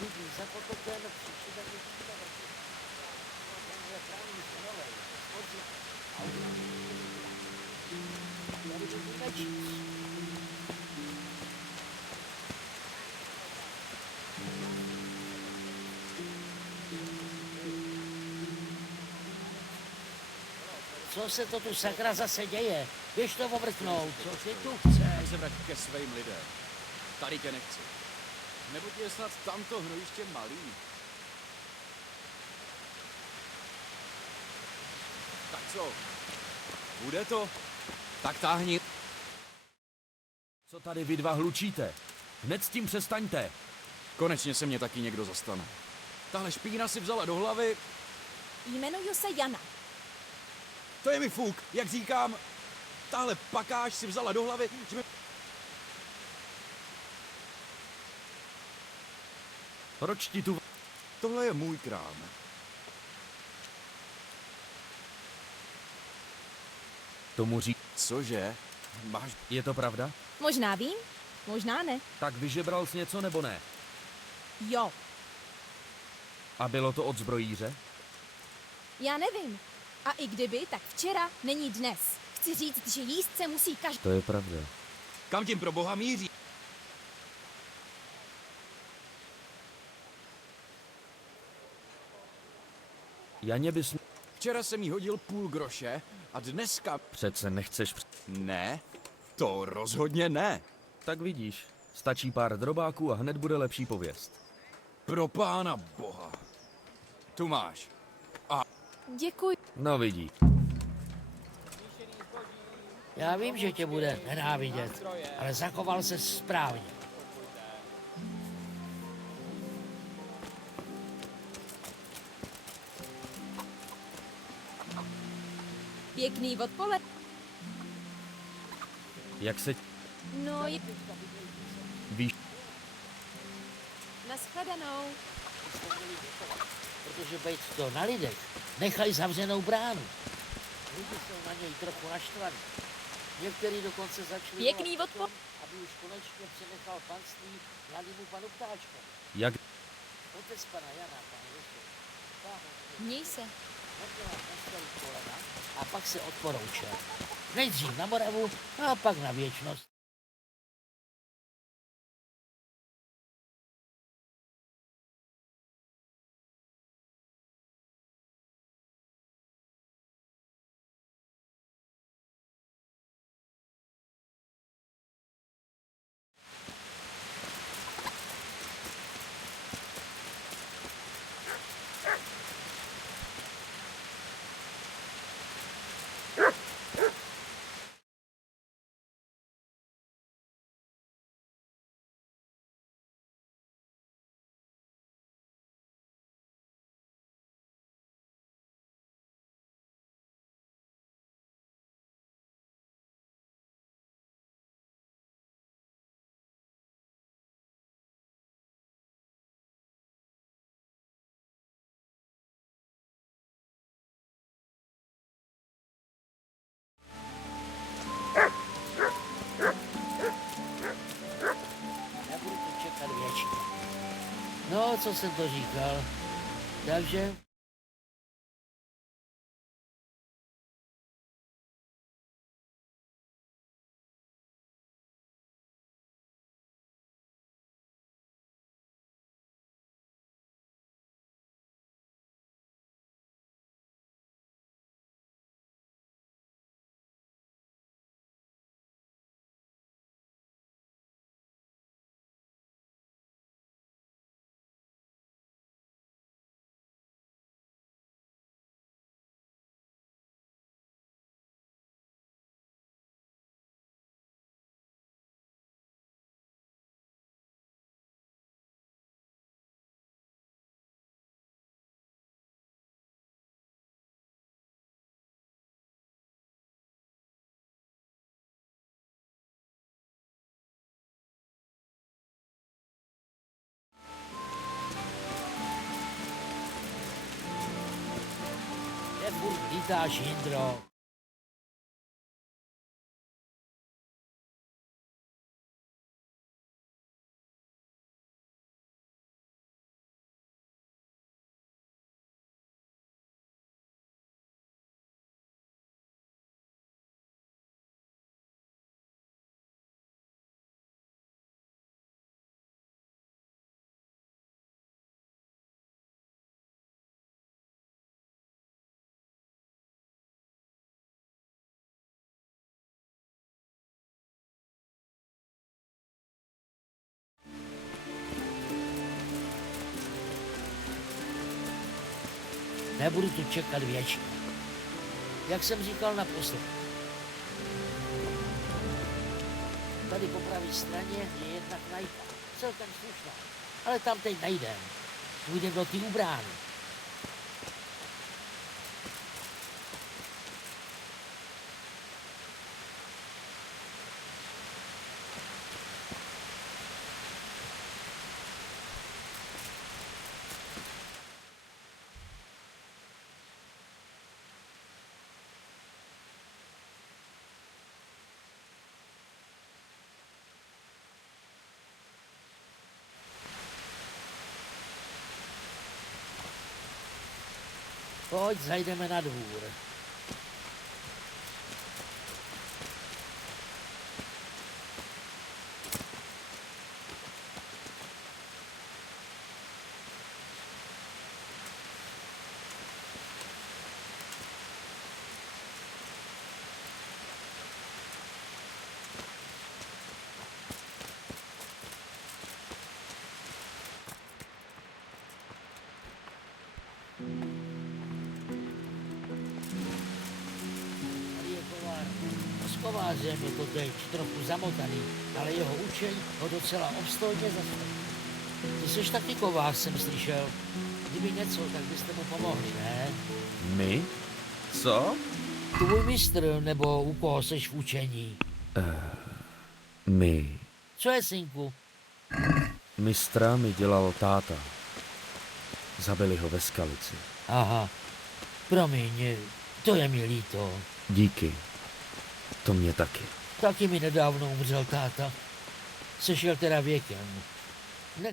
Bydlí za potokem přišli tak větší na vrchu. Tenhle právní synovej. Já budu nečíst. Co se to tu sakra zase děje? Běž to omrknout, co ty tu chceš? Se vrať ke svým lidem. Tady tě nechci. Nebo ti je snad tamto hnojiště malý? Tak co? Bude to? Tak táhni. Co tady vy dva hlučíte? Hned s tím přestaňte. Konečně se mě taky někdo zastane. Tahle špína si vzala do hlavy. Jmenuji se Jana. To je mi fuk, jak říkám. Tahle pakáž si vzala do hlavy, že mi... Proč ti tu... Tohle je můj krám. Tomu říct... Cože? Máš... Je to pravda? Možná vím, možná ne. Tak vyžebral jsi něco nebo ne? Jo, A bylo to od zbrojíře? já nevím. A i kdyby, tak včera není dnes. Chci říct, že jíst se musí každý... To je pravda. Kam tím pro boha míří? Janě bys... Včera jsem jí hodil půl groše a dneska... Přece nechceš... Ne, to rozhodně ne. Tak vidíš, stačí pár drobáků a hned bude lepší pověst. Pro pána boha. Tu máš. A... Děkuji. No vidí. Já vím, že tě bude nenávidět, ale zachoval se správně. Pěkný odpoledne. Jak se... No, Víš... nashledanou. Protože bejt to na lidech, nechaj zavřenou bránu. Lidi jsou na něj trochu naštvaní. Někteří dokonce začali Pěkný volat odpor. potom, aby už konečně přenechal panství mladému panu Ptáčkovi. Jak... Otec pana Jana, pan Josef, Měj se. nedělal na starý kolena a pak se odporoučil. Nejdřív na Moravu a pak na věčnost. Nebudu tu čekat věčně. No, co jsem to říkal? Takže... Kde furt lítáš, Jindro? Nebudu tu čekat věčně. Jak jsem říkal naposled. Tady po pravé straně je jedna knajpa. Celkem slušná. Ale tam teď nejdem. Půjdem do té ubrány. Pojď, zajdeme na dvůr. Kovářem je to teď trochu zamotaný, ale jeho učení ho docela obstojně zastaví. Ty jsi taky kovář, jsem slyšel. Kdyby něco, tak byste mu pomohli, ne? My? Co? Tvůj mistr, nebo u koho seš v učení? My. Co je, synku? Mistra mi dělal táta. Zabili ho ve Skalici. Aha, promiň, to je mi líto. Díky. To mě taky. Taky mi nedávno umřel táta. Sešel teda věkem. Ne...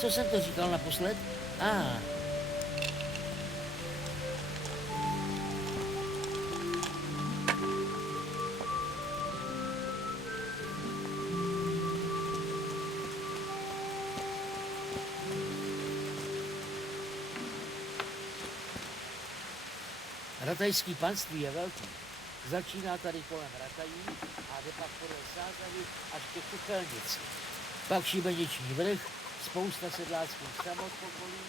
Co jsem to říkal naposled? Ratajský panství je velký. Začíná tady kolem Ratají a jde pak podle Sázavy až ke Kuchelnici. Pak Šibeniční vrch, spousta sedláckých samot v okolí,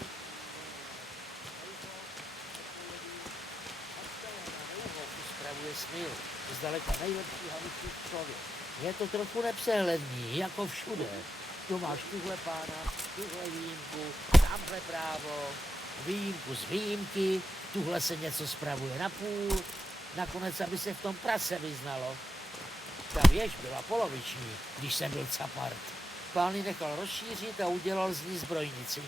spravuje Smil, zdaleka nejlepší haničný člověk. Je to trochu nepřehledný, jako všude. Tu máš tuhle pána, tuhle výjimku, tamhle právo, výjimku z výjimky, tuhle se něco spravuje na půl, nakonec, aby se v tom prase vyznalo. Ta věž byla poloviční, když jsem byl capart. Pán ji nechal rozšířit a udělal z ní zbrojnici.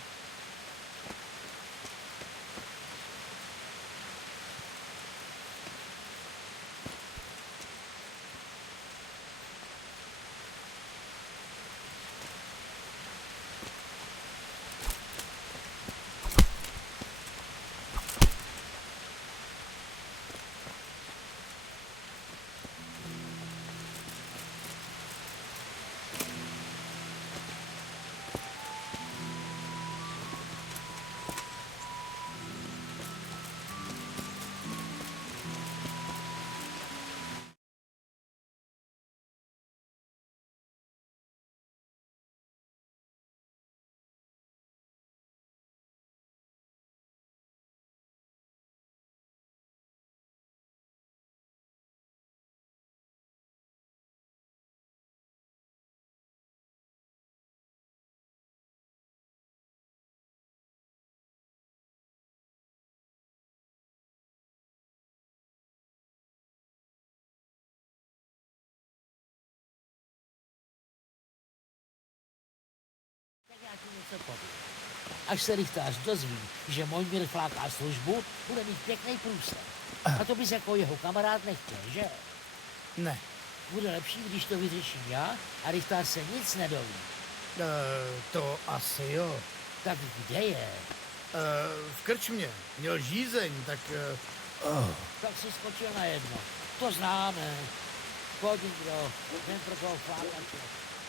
Já ti něco povím. Až se rychtář dozví, že Mojmír fláká službu, bude mít pěkný průsled. A to bys jako jeho kamarád nechtěl, že? Ne. Bude lepší, když to vyřeším já a rychtář se nic nedoví. To asi jo. Tak kde je? V krčmě. Měl žízeň, tak... Tak si skočil na jedno. To známe. Pojď, kdo, jen pro toho flákače.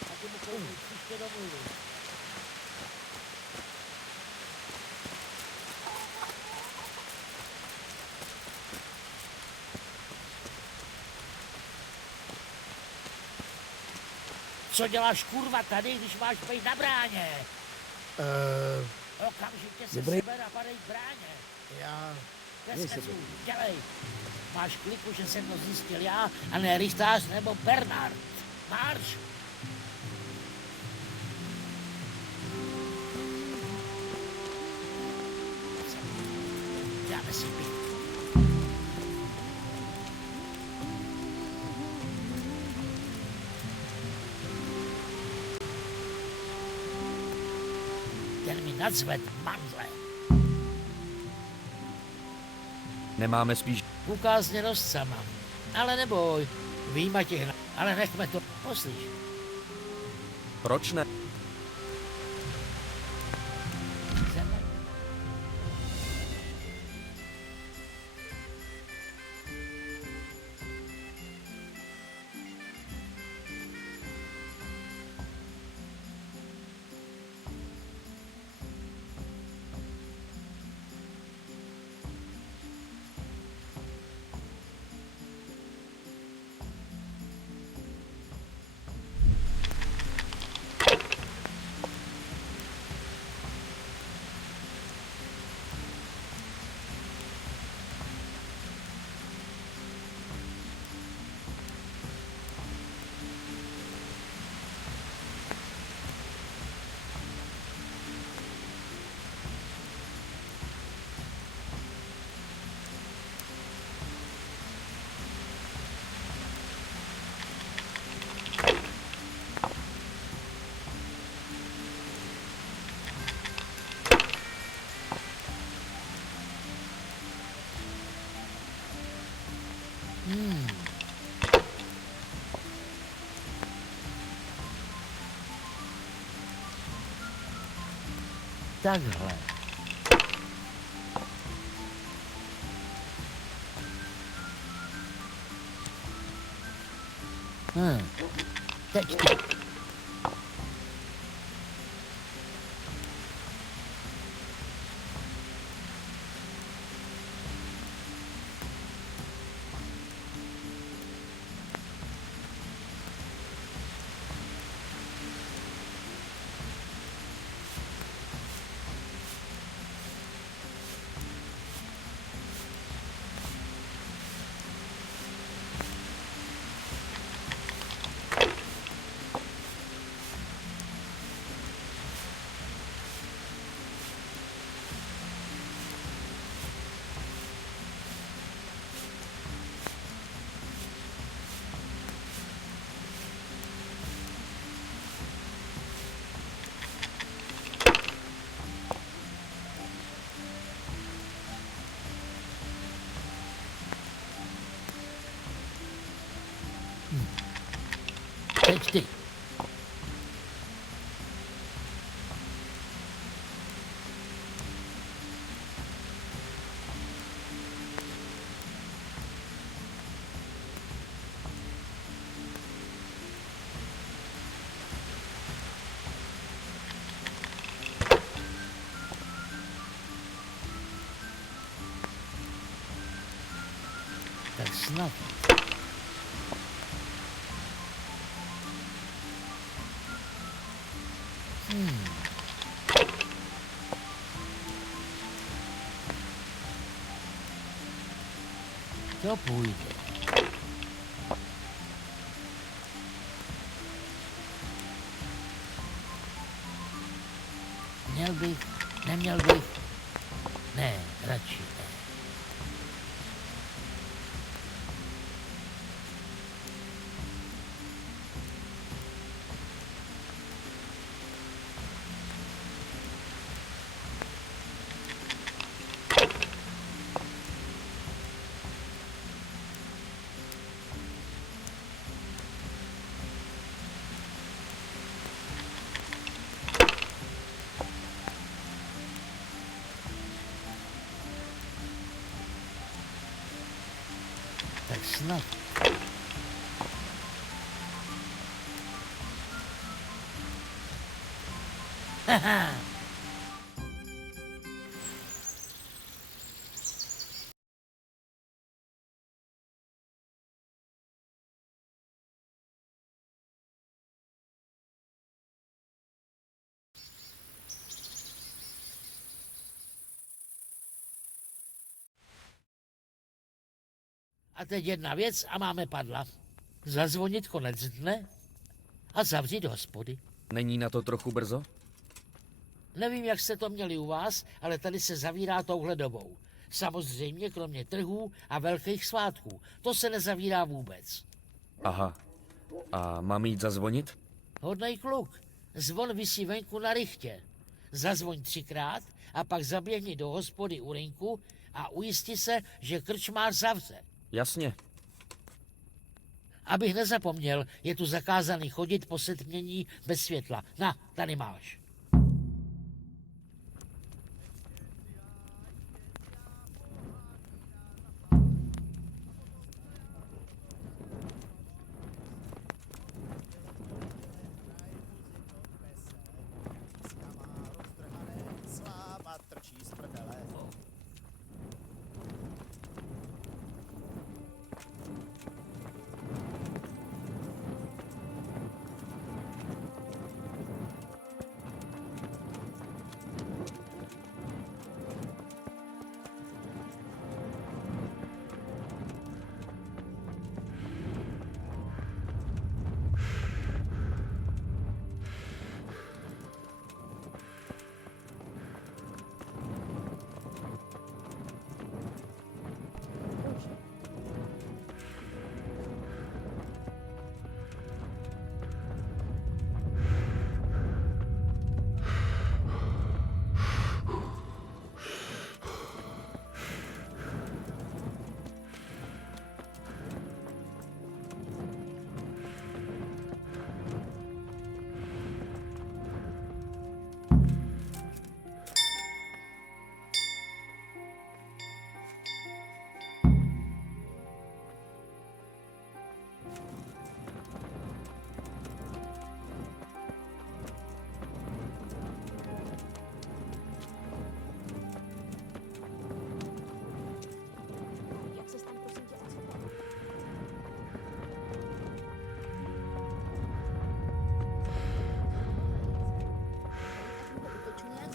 A ty mu koupit příště domluvit. Co děláš kurva tady, když máš být na bráně? Okamžitě se seber a padej k bráně. Já... Veskecu, dělej. Máš kliku, že jsem to zjistil já, a ne rychtář nebo Bernard. Marš! Dáme si pít. Ten mi nadzved mandle. Nemáme spíš... Ukázně noscama. Ale neboj, výjima těch... Ale nechme to. Poslyš. Proč ne? takhle. Teď ty. Teď ty. Tak snad. To půjde. Měl bych, neměl bych, ne, radši ne. Tak snad. Haha. A teď jedna věc a máme padla. Zazvonit konec dne a zavřít hospody. Není na to trochu brzo? Nevím, jak jste to měli u vás, ale tady se zavírá touhle dobou. Samozřejmě kromě trhů a velkých svátků. To se nezavírá vůbec. Aha. A mám jít zazvonit? Hodnej kluk. Zvon visí venku na richtě. Zazvoň 3krát a pak zaběhni do hospody u rynku a ujisti se, že krčmář zavře. Jasně. Abych nezapomněl, je tu zakázaný chodit po setmění bez světla. Na, tady máš.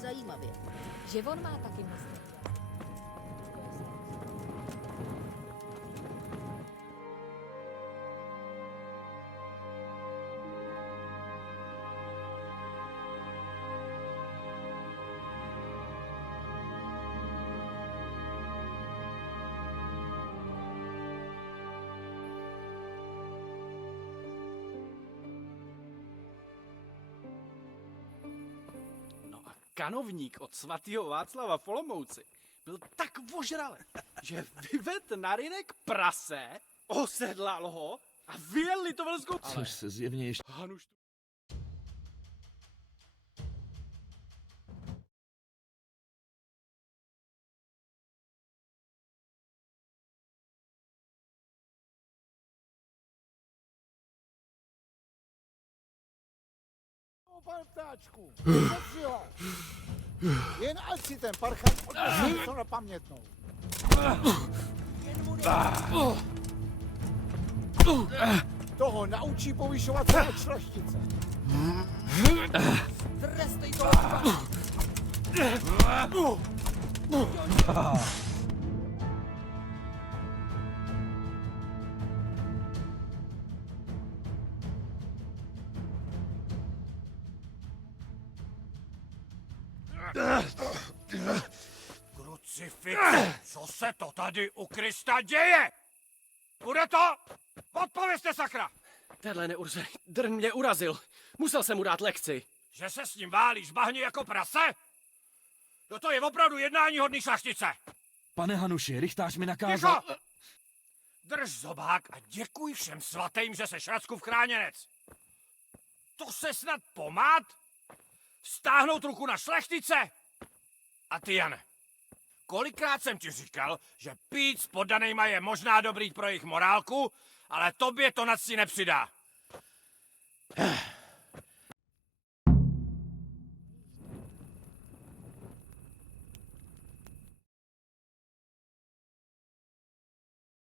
zajímavě. Že on má taky moc nedělat. No a kanovník od svatého Václava v Olomouci byl tak ožralý, že vyved na rynek prase, osedlal ho a vyjel litovelskou... Což se zjevně ještě... Hanuš... Pane ptáčku, nepřihlaš. Jen ať si ten parchant odnesl něco na pamětnou. Toho naučí povyšovat se od šlaštice. Trestej toho! Krucifix, co se to tady u Krista děje? Bude to? Odpovězte, sakra! Tenhle neurzený drn mě urazil. Musel jsem mu dát lekci. Že se s ním válíš bahně jako prase? No to je opravdu jednání hodný šlaštice. Pane Hanuši, rychtář mi nakázal... Ticho! Drž zobák a děkuj všem svatým, že seš Racku v chráněnec. To se snad pomát? Stáhnout ruku na šlechtice? A ty, Jane, kolikrát jsem ti říkal, že pít s poddanejma je možná dobrý pro jejich morálku, ale tobě to na cti nepřidá.